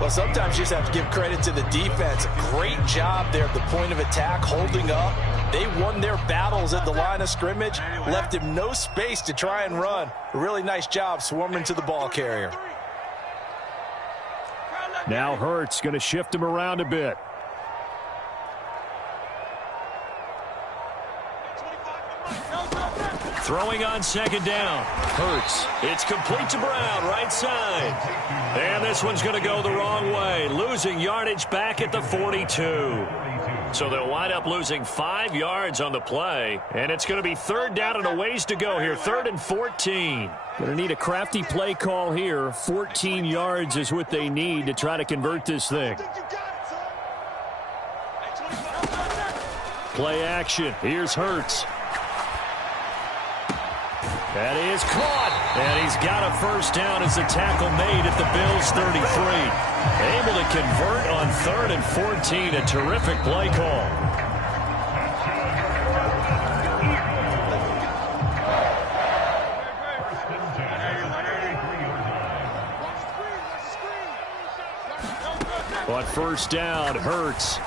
Well, sometimes you just have to give credit to the defense. Great job there at the point of attack, holding up. They won their battles at the line of scrimmage, left him no space to try and run. A really nice job swarming to the ball carrier. Now Hurts going to shift him around a bit. Throwing on 2nd down. Hurts. It's complete to Brown, right side. And this one's going to go the wrong way. Losing yardage back at the 42. So they'll wind up losing 5 yards on the play. And it's going to be 3rd down and a ways to go here. 3rd and 14. Going to need a crafty play call here. 14 yards is what they need to try to convert this thing. Play action. Here's Hurts. That is caught. And he's got a first down as the tackle made at the Bills' 33. Able to convert on 3rd and 14. A terrific play call. On first down, Hurts.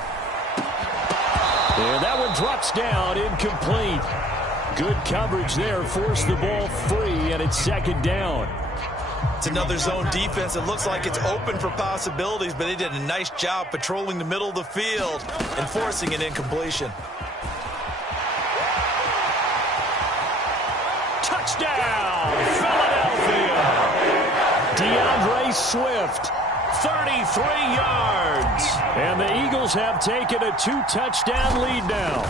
And that one drops down, incomplete. Good coverage there, forced the ball free, and it's 2nd down. It's another zone defense. It looks like it's open for possibilities, but they did a nice job patrolling the middle of the field and forcing an incompletion. Touchdown, Philadelphia! DeAndre Swift, 33 yards. And the Eagles have taken a 2-touchdown lead now.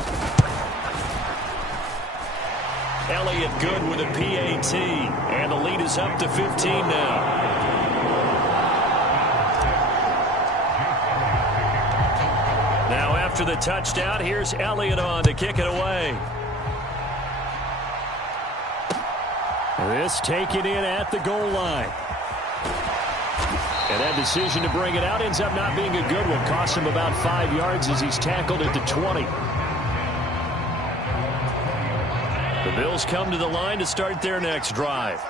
Elliott good with a PAT, and the lead is up to 15 now. Now after the touchdown, here's Elliott on to kick it away. This taken in at the goal line. And that decision to bring it out ends up not being a good one. Costs him about 5 yards as he's tackled at the 20. The Bills come to the line to start their next drive.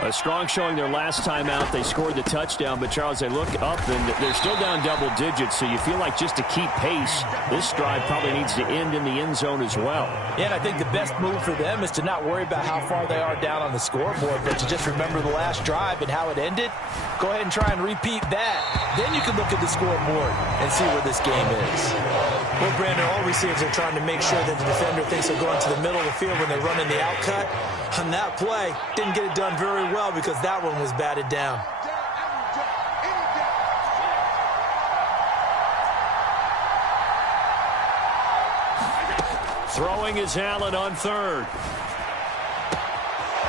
A strong showing their last time out. They scored the touchdown, but Charles, they look up and they're still down double digits, so you feel like just to keep pace, this drive probably needs to end in the end zone as well. Yeah, and I think the best move for them is to not worry about how far they are down on the scoreboard, but to just remember the last drive and how it ended. Go ahead and try and repeat that. Then you can look at the scoreboard and see where this game is. Well, Brandon, all receivers are trying to make sure that the defender thinks they're going to the middle of the field when they're running the out cut. On that play, didn't get it done very well because that one was batted down. Throwing is Allen on 3rd.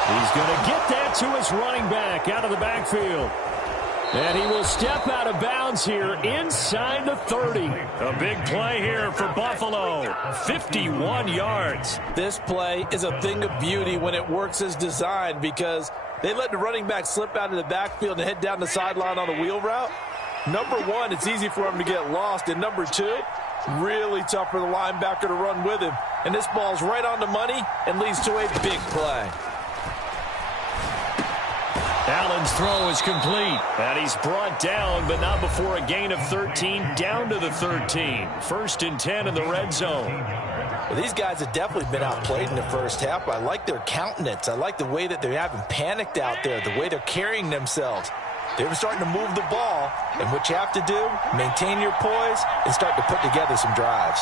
He's going to get that to his running back out of the backfield. And he will step out of bounds here inside the 30. A big play here for Buffalo. 51 yards. This play is a thing of beauty when it works as designed because they let the running back slip out of the backfield and head down the sideline on a wheel route. Number one, it's easy for him to get lost. And number two, Really tough for the linebacker to run with him. And this ball's right on the money and leads to a big play. Allen's throw is complete. And he's brought down, but not before a gain of 13, down to the 13. 1st and 10 in the red zone. Well, these guys have definitely been outplayed in the first half. I like their countenance. I like the way that they haven't panicked out there, the way they're carrying themselves. They're starting to move the ball, and what you have to do, maintain your poise and start to put together some drives.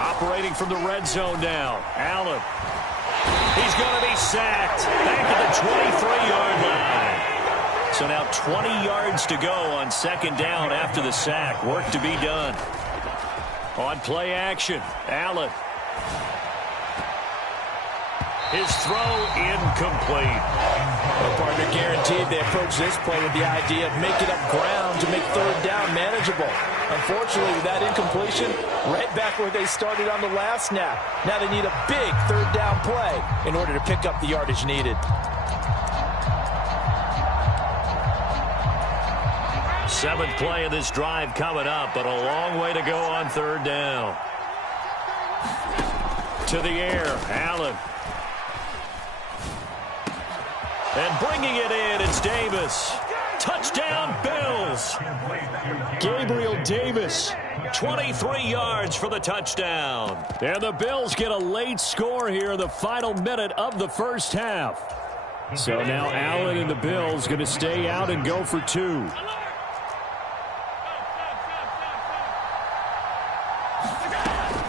Operating from the red zone now, Allen. He's going to be sacked back at the 23-yard line. So now 20 yards to go on 2nd down after the sack. Work to be done. On play action, Allen. His throw incomplete. Well, partner, guaranteed they approach this play with the idea of making up ground to make 3rd down manageable. Unfortunately, with that incompletion, right back where they started on the last snap. Now they need a big 3rd down play in order to pick up the yardage needed. 7th play of this drive coming up, but a long way to go on 3rd down. To the air, Allen. And bringing it in, it's Davis. Touchdown, Bills. Gabriel Davis. 23 yards for the touchdown. And the Bills get a late score here in the final minute of the first half. So now Allen and the Bills going to stay out and go for 2.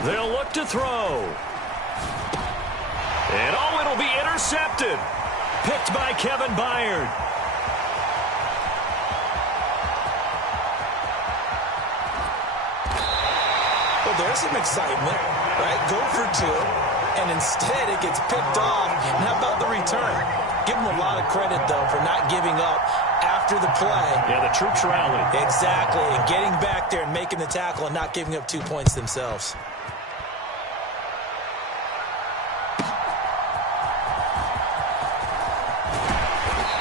They'll look to throw. And oh, it'll be intercepted. Picked by Kevin Byard. Well, there's some excitement, right? Go for 2, and instead it gets picked off. And how about the return? Give them a lot of credit, though, for not giving up after the play. Yeah, the troops rallied. Exactly, and getting back there and making the tackle and not giving up 2 points themselves.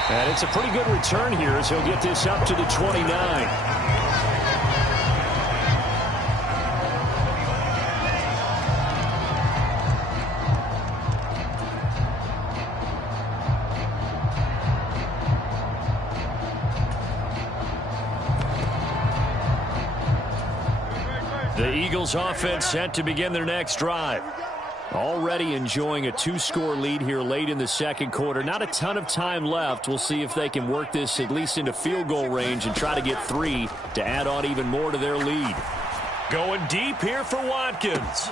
And it's a pretty good return here as he'll get this up to the 29. The Eagles offense set to begin their next drive. Already enjoying a 2-score lead here late in the 2nd quarter. Not a ton of time left. We'll see if they can work this at least into field goal range and try to get 3 to add on even more to their lead. Going deep here for Watkins.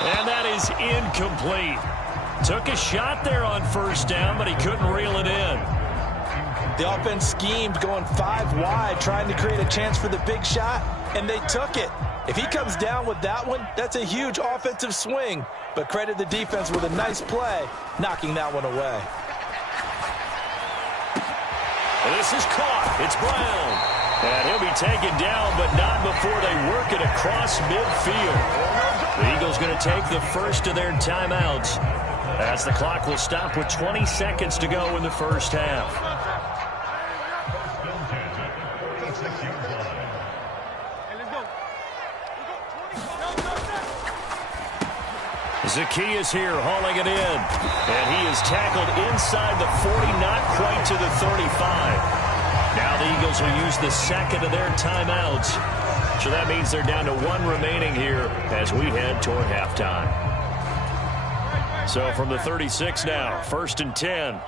And that is incomplete. Took a shot there on 1st down, but he couldn't reel it in. The offense schemed going 5 wide, trying to create a chance for the big shot, and they took it. If he comes down with that one, that's a huge offensive swing. But credit the defense with a nice play, knocking that one away. This is caught. It's Brown. And he'll be taken down, but not before they work it across midfield. The Eagles going to take the first of their timeouts as the clock will stop with 20 seconds to go in the first half. Zacchaeus here hauling it in. And he is tackled inside the 40, not quite to the 35. Now the Eagles will use the 2nd of their timeouts. So that means they're down to 1 remaining here as we head toward halftime. So from the 36 now, 1st and 10.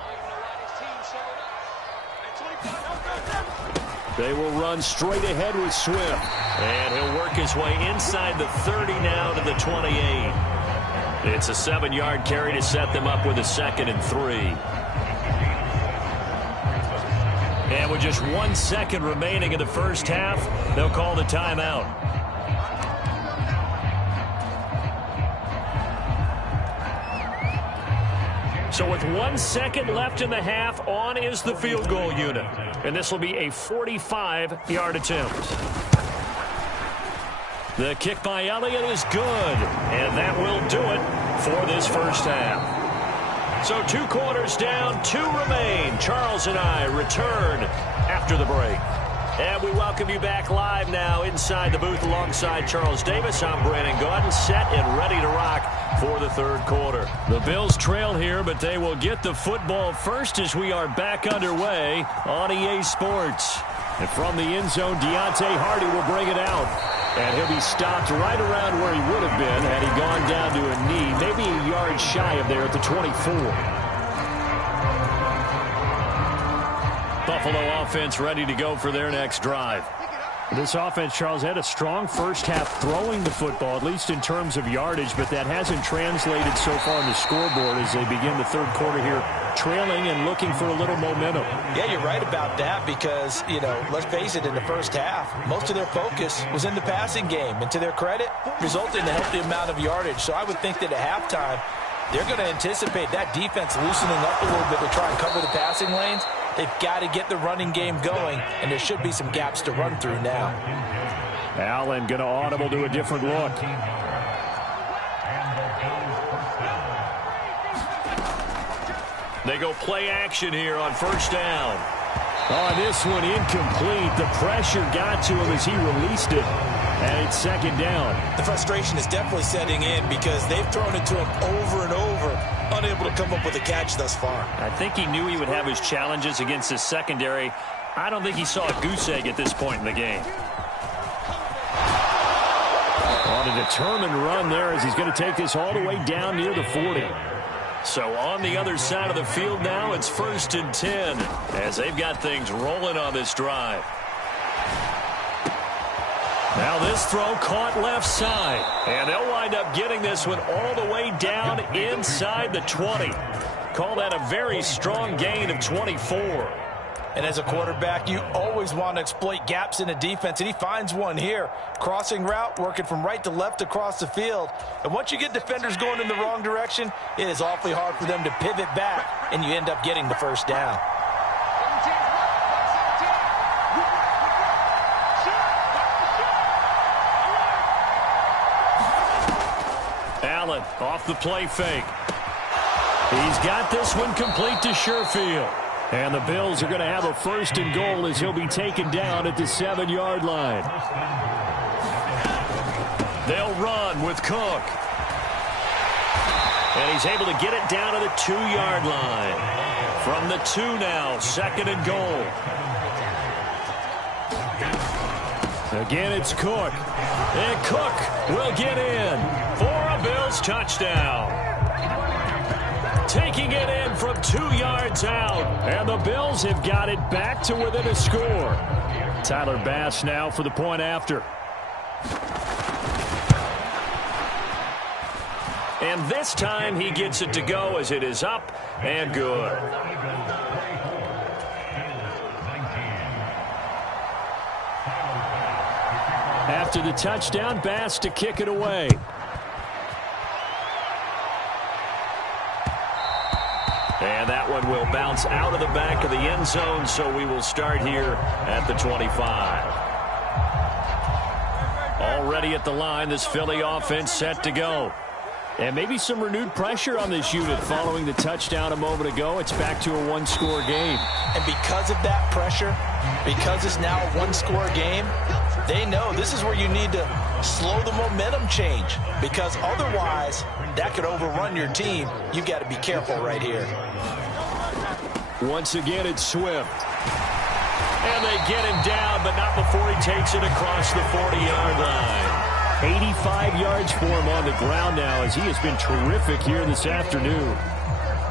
They will run straight ahead with Swift. And he'll work his way inside the 30 now to the 28. It's a 7-yard carry to set them up with a 2nd and 3. And with just 1 second remaining in the first half, they'll call the timeout. So with 1 second left in the half, on is the field goal unit. And this will be a 45-yard attempt. The kick by Elliott is good, and that will do it for this first half. So 2 quarters down, 2 remain. Charles and I return after the break. And we welcome you back live now inside the booth alongside Charles Davis. I'm Brandon Gaudin, set and ready to rock for the third quarter. The Bills trail here, but they will get the football first as we are back underway on EA Sports. And from the end zone, Deontay Hardy will bring it out. And he'll be stopped right around where he would have been had he gone down to a knee, maybe a yard shy of there at the 24. Buffalo offense ready to go for their next drive. This offense, Charles, had a strong first half throwing the football, at least in terms of yardage, but that hasn't translated so far on the scoreboard as they begin the third quarter here, trailing and looking for a little momentum. Yeah, you're right about that because, let's face it, in the first half, most of their focus was in the passing game. And to their credit, resulted in a healthy amount of yardage. So I would think that at halftime, they're going to anticipate that defense loosening up a little bit to try and cover the passing lanes. They've got to get the running game going, and there should be some gaps to run through now. Allen going to audible to a different look. They go play action here on first down. On this one, incomplete. The pressure got to him as he released it. And it's second down. The frustration is definitely setting in because they've thrown it to him over and over, unable to come up with a catch thus far. I think he knew he would have his challenges against his secondary. I don't think he saw a goose egg at this point in the game. On a determined run there as he's going to take this all the way down near the 40. So on the other side of the field now, it's 1st and 10 as they've got things rolling on this drive. Now this throw caught left side. And they'll wind up getting this one all the way down inside the 20. Call that a very strong gain of 24. And as a quarterback, you always want to exploit gaps in a defense, and he finds one here. Crossing route, working from right to left across the field. And once you get defenders going in the wrong direction, it is awfully hard for them to pivot back, and you end up getting the first down. Allen off the play fake. He's got this one complete to Sherfield. And the Bills are going to have a 1st and goal as he'll be taken down at the 7-yard line. They'll run with Cook. And he's able to get it down to the 2-yard line. From the 2 now, 2nd and goal. Again, it's Cook. And Cook will get in for a Bills touchdown. Taking it in from 2 yards out. And the Bills have got it back to within a score. Tyler Bass now for the point after. And this time he gets it to go as it is up and good. After the touchdown, Bass to kick it away. And that one will bounce out of the back of the end zone, so we will start here at the 25. Already at the line, this Philly offense set to go. And maybe some renewed pressure on this unit following the touchdown a moment ago. It's back to a 1-score game. And because of that pressure, because it's now a 1-score game, they know this is where you need to slow the momentum change, because otherwise that could overrun your team. You've got to be careful right here. Once again, it's Swift. And they get him down, but not before he takes it across the 40-yard line. 85 yards for him on the ground now as he has been terrific here this afternoon.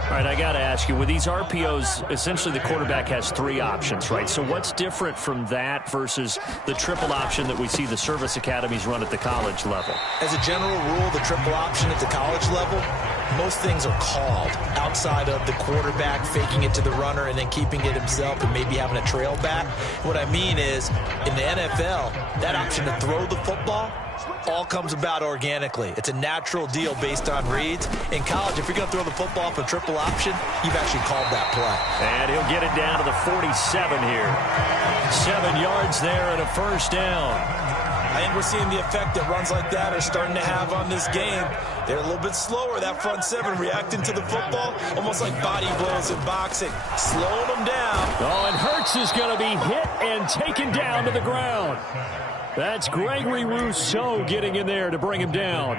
All right, I got to ask you, with these RPOs, essentially the quarterback has 3 options, right? So what's different from that versus the triple option that we see the service academies run at the college level? As a general rule, the triple option at the college level, most things are called outside of the quarterback faking it to the runner and then keeping it himself and maybe having a trail back. What I mean is, in the NFL, that option to throw the football all comes about organically. It's a natural deal based on reads. In college, if you're going to throw the football off a triple option, you've actually called that play. And he'll get it down to the 47 here. 7 yards there and a first down. I think we're seeing the effect that runs like that are starting to have on this game. They're a little bit slower, that front 7, reacting to the football, almost like body blows in boxing, slowing them down. Oh, and Hurts is going to be hit and taken down to the ground. That's Gregory Rousseau getting in there to bring him down.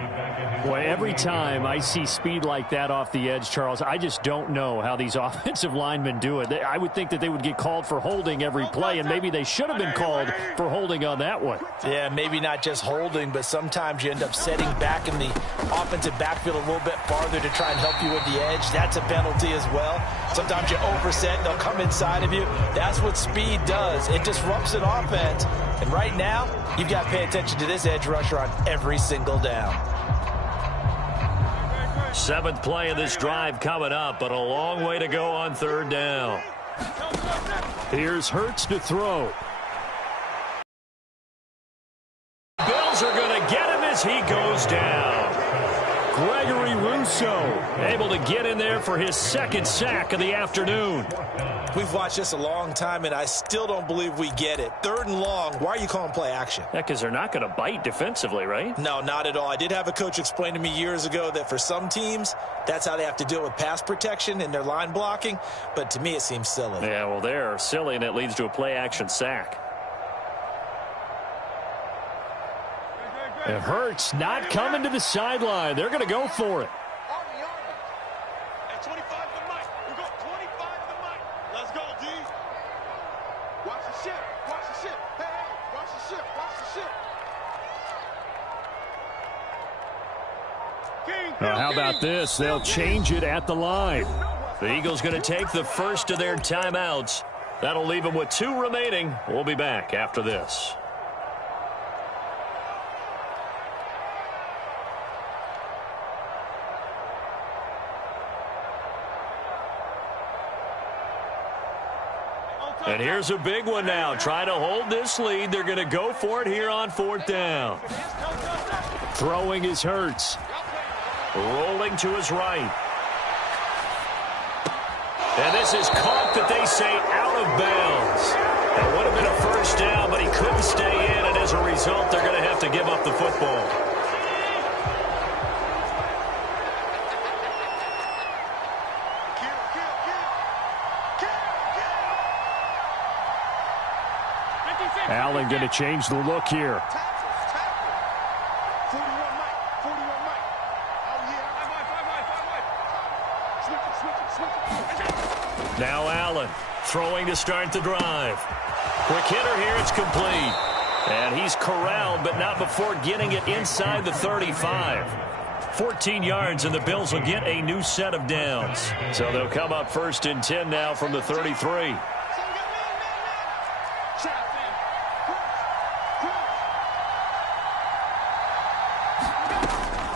Boy, every time I see speed like that off the edge, Charles, I just don't know how these offensive linemen do it. I would think that they would get called for holding every play, and maybe they should have been called for holding on that one. Yeah, maybe not just holding, but sometimes you end up setting back in the offensive backfield a little bit farther to try and help you with the edge. That's a penalty as well. Sometimes you overset, they'll come inside of you. That's what speed does. It disrupts an offense. And right now, you've got to pay attention to this edge rusher on every single down. 7th play of this drive coming up, but a long way to go on 3rd down. Here's Hurts to throw. Bills are going to get him as he goes down. Gregory Rousseau able to get in there for his 2nd sack of the afternoon. We've watched this a long time, and I still don't believe we get it. 3rd and long, why are you calling play action? Yeah, because they're not going to bite defensively, right? No, not at all. I did have a coach explain to me years ago that for some teams, that's how they have to deal with pass protection and their line blocking. But to me, it seems silly. Yeah, well, they're silly, and it leads to a play action sack. And Hurts not coming to the sideline. They're going to go for it. At 25 to Mike. We go 25 to Mike. Let's go, D. Watch the ship. Watch the ship. Hey, hey. Watch the ship. Watch the ship. Now, how about this? They'll change it at the line. The Eagles going to take the first of their timeouts. That'll leave them with 2 remaining. We'll be back after this. And here's a big one now. Trying to hold this lead. They're going to go for it here on 4th down. Throwing is Hurts. Rolling to his right. And this is caught that they say out of bounds. That would have been a 1st down, but he couldn't stay in. And as a result, they're going to have to give up the football. Allen going to change the look here. Now Allen throwing to start the drive. Quick hitter here. It's complete. And he's corralled, but not before getting it inside the 35. 14 yards, and the Bills will get a new set of downs. So they'll come up 1st and 10 now from the 33.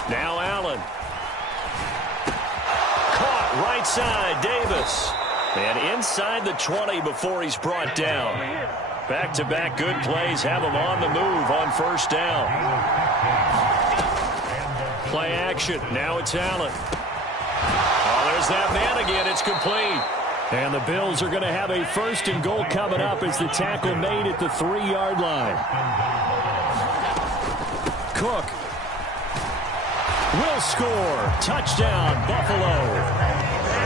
Now Allen. Caught right side, Davis. And inside the 20 before he's brought down. Back-to-back good plays have him on the move on 1st down. Play action. Now it's Allen. Oh, there's that man again. It's complete. And the Bills are going to have a 1st and goal coming up as the tackle made at the 3-yard line. Cook will score. Touchdown, Buffalo.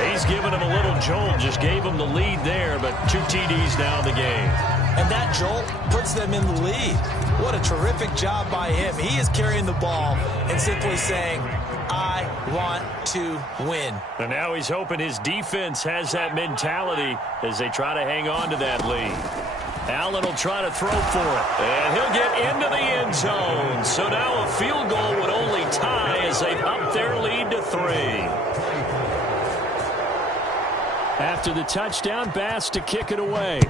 He's giving him a little jolt. Just gave him the lead there, but 2 TDs now in the game. And that jolt puts them in the lead. What a terrific job by him. He is carrying the ball and simply saying, I want to win. And now he's hoping his defense has that mentality as they try to hang on to that lead. Allen will try to throw for it. And he'll get into the end zone. So now a field goal would only tie as they've upped their lead to 3. After the touchdown, Bass to kick it away.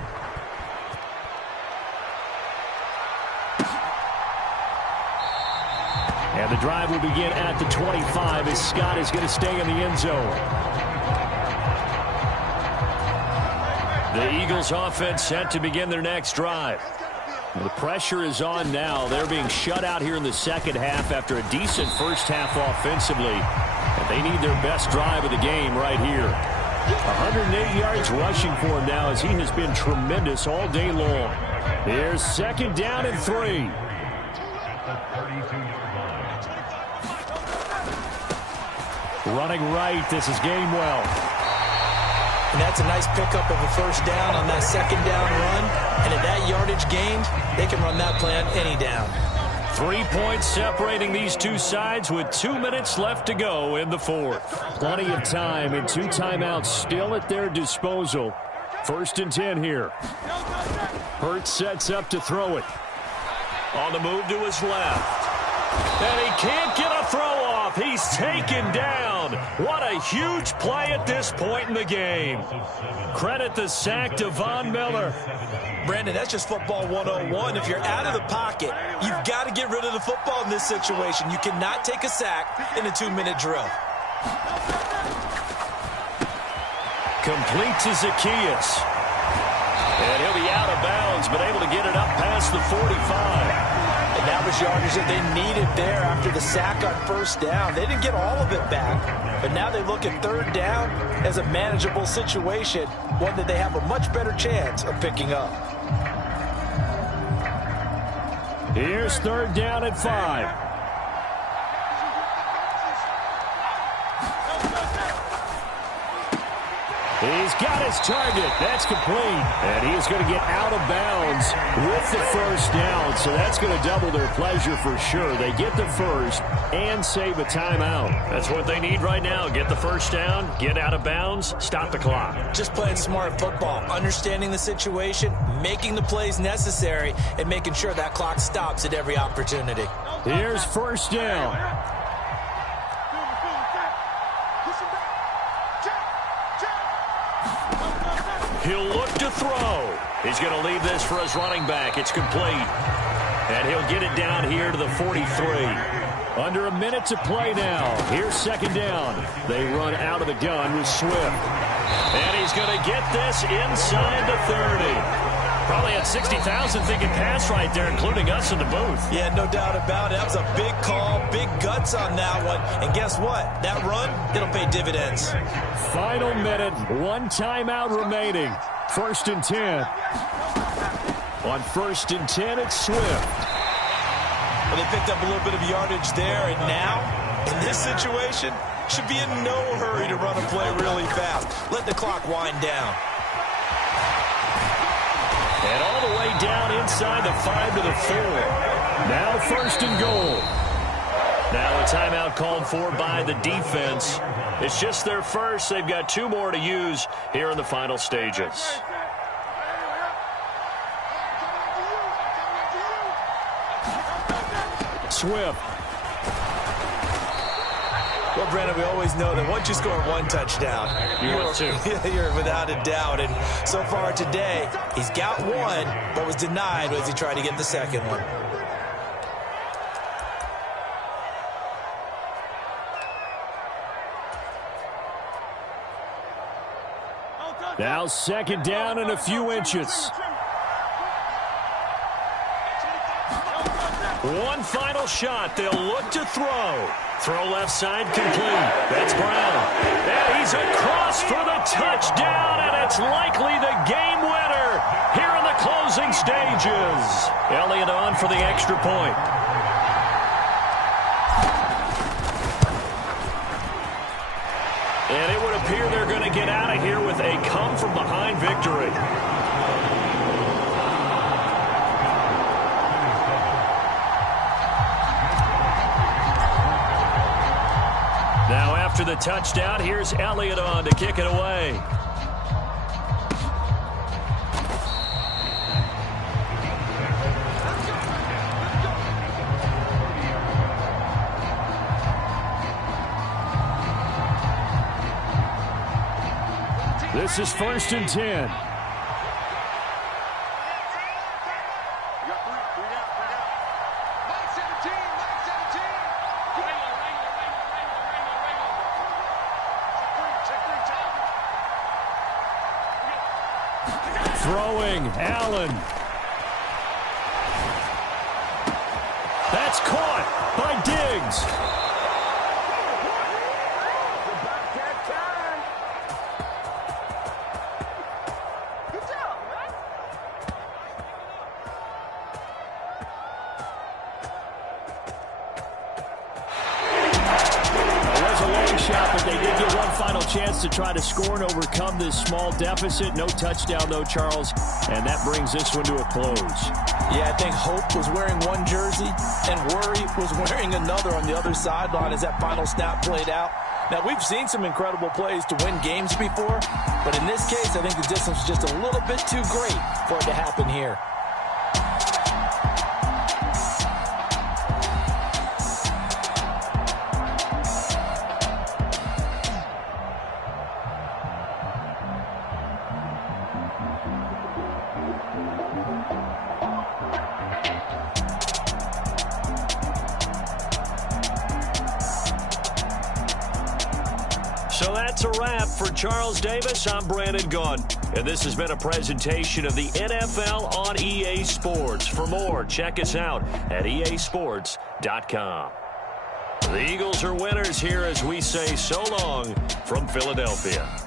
And the drive will begin at the 25 as Scott is going to stay in the end zone. The Eagles offense set to begin their next drive. The pressure is on now. They're being shut out here in the 2nd half after a decent 1st half offensively. And they need their best drive of the game right here. 108 yards rushing for him now as he has been tremendous all day long. Here's 2nd down and 3. Running right, this is Gainwell. And that's a nice pickup of a first down on that second down run. And at that yardage gained, they can run that play on any down. 3 points separating these two sides with 2 minutes left to go in the fourth. Plenty of time and 2 timeouts still at their disposal. 1st and 10 here. Hurts sets up to throw it. On the move to his left. And he can't get a throw off. He's taken down. What a huge play at this point in the game. Credit the sack to Von Miller. Brandon, that's just football 101. If you're out of the pocket, you've got to get rid of the football in this situation. You cannot take a sack in a 2-minute drill. Complete to Zacchaeus. And he'll be out of bounds, but able to get it up past the 45. And that was yardage that they needed there after the sack on first down. They didn't get all of it back, but now they look at third down as a manageable situation, one that they have a much better chance of picking up. Here's 3rd down at 5. He's got his target. That's complete. And he is going to get out of bounds with the first down. So that's going to double their pleasure for sure. They get the first and save a timeout. That's what they need right now. Get the first down, get out of bounds, stop the clock. Just playing smart football, understanding the situation, making the plays necessary, and making sure that clock stops at every opportunity. Here's 1st down. He'll look to throw. He's going to leave this for his running back. It's complete. And he'll get it down here to the 43. Under a minute to play now. Here's 2nd down. They run out of the gun with Swift. And he's going to get this inside the 30. Probably had 60,000 thinking pass right there, including us in the booth. Yeah, no doubt about it. That was a big call, big guts on that one. And guess what? That run, it'll pay dividends. Final minute, 1 timeout remaining. 1st and 10. On 1st and 10, it's Swift. Well, they picked up a little bit of yardage there, and now, in this situation, should be in no hurry to run a play really fast. Let the clock wind down. And all the way down inside the 5 to the 4. Now 1st and goal. Now a timeout called for by the defense. It's just their first. They've got 2 more to use here in the final stages. Swift. Well, Brandon, we always know that once you score 1 touchdown, you're without a doubt. And so far today, he's got 1, but was denied as he tried to get the second one. Now 2nd down and a few inches. One final shot. They'll look to throw. Throw left side complete. That's Brown. And he's across for the touchdown, and it's likely the game winner here in the closing stages. Elliott on for the extra point. And it would appear they're going to get out of here with a come-from-behind victory. Now after the touchdown, here's Elliott on to kick it away. This is 1st and 10. Throwing, Allen. That's caught by Diggs. It was a long shot, but they did get one final chance to try to score and overcome this small deficit. No touchdown, though, Charles, and that brings this one to a close. Yeah, I think hope was wearing one jersey and worry was wearing another on the other sideline as that final snap played out. Now, we've seen some incredible plays to win games before, but in this case, I think the distance was just a little bit too great for it to happen here. So that's a wrap for Charles Davis. I'm Brandon Gaudin, and this has been a presentation of the NFL on EA Sports. For more, check us out at easports.com. The Eagles are winners here as we say so long from Philadelphia.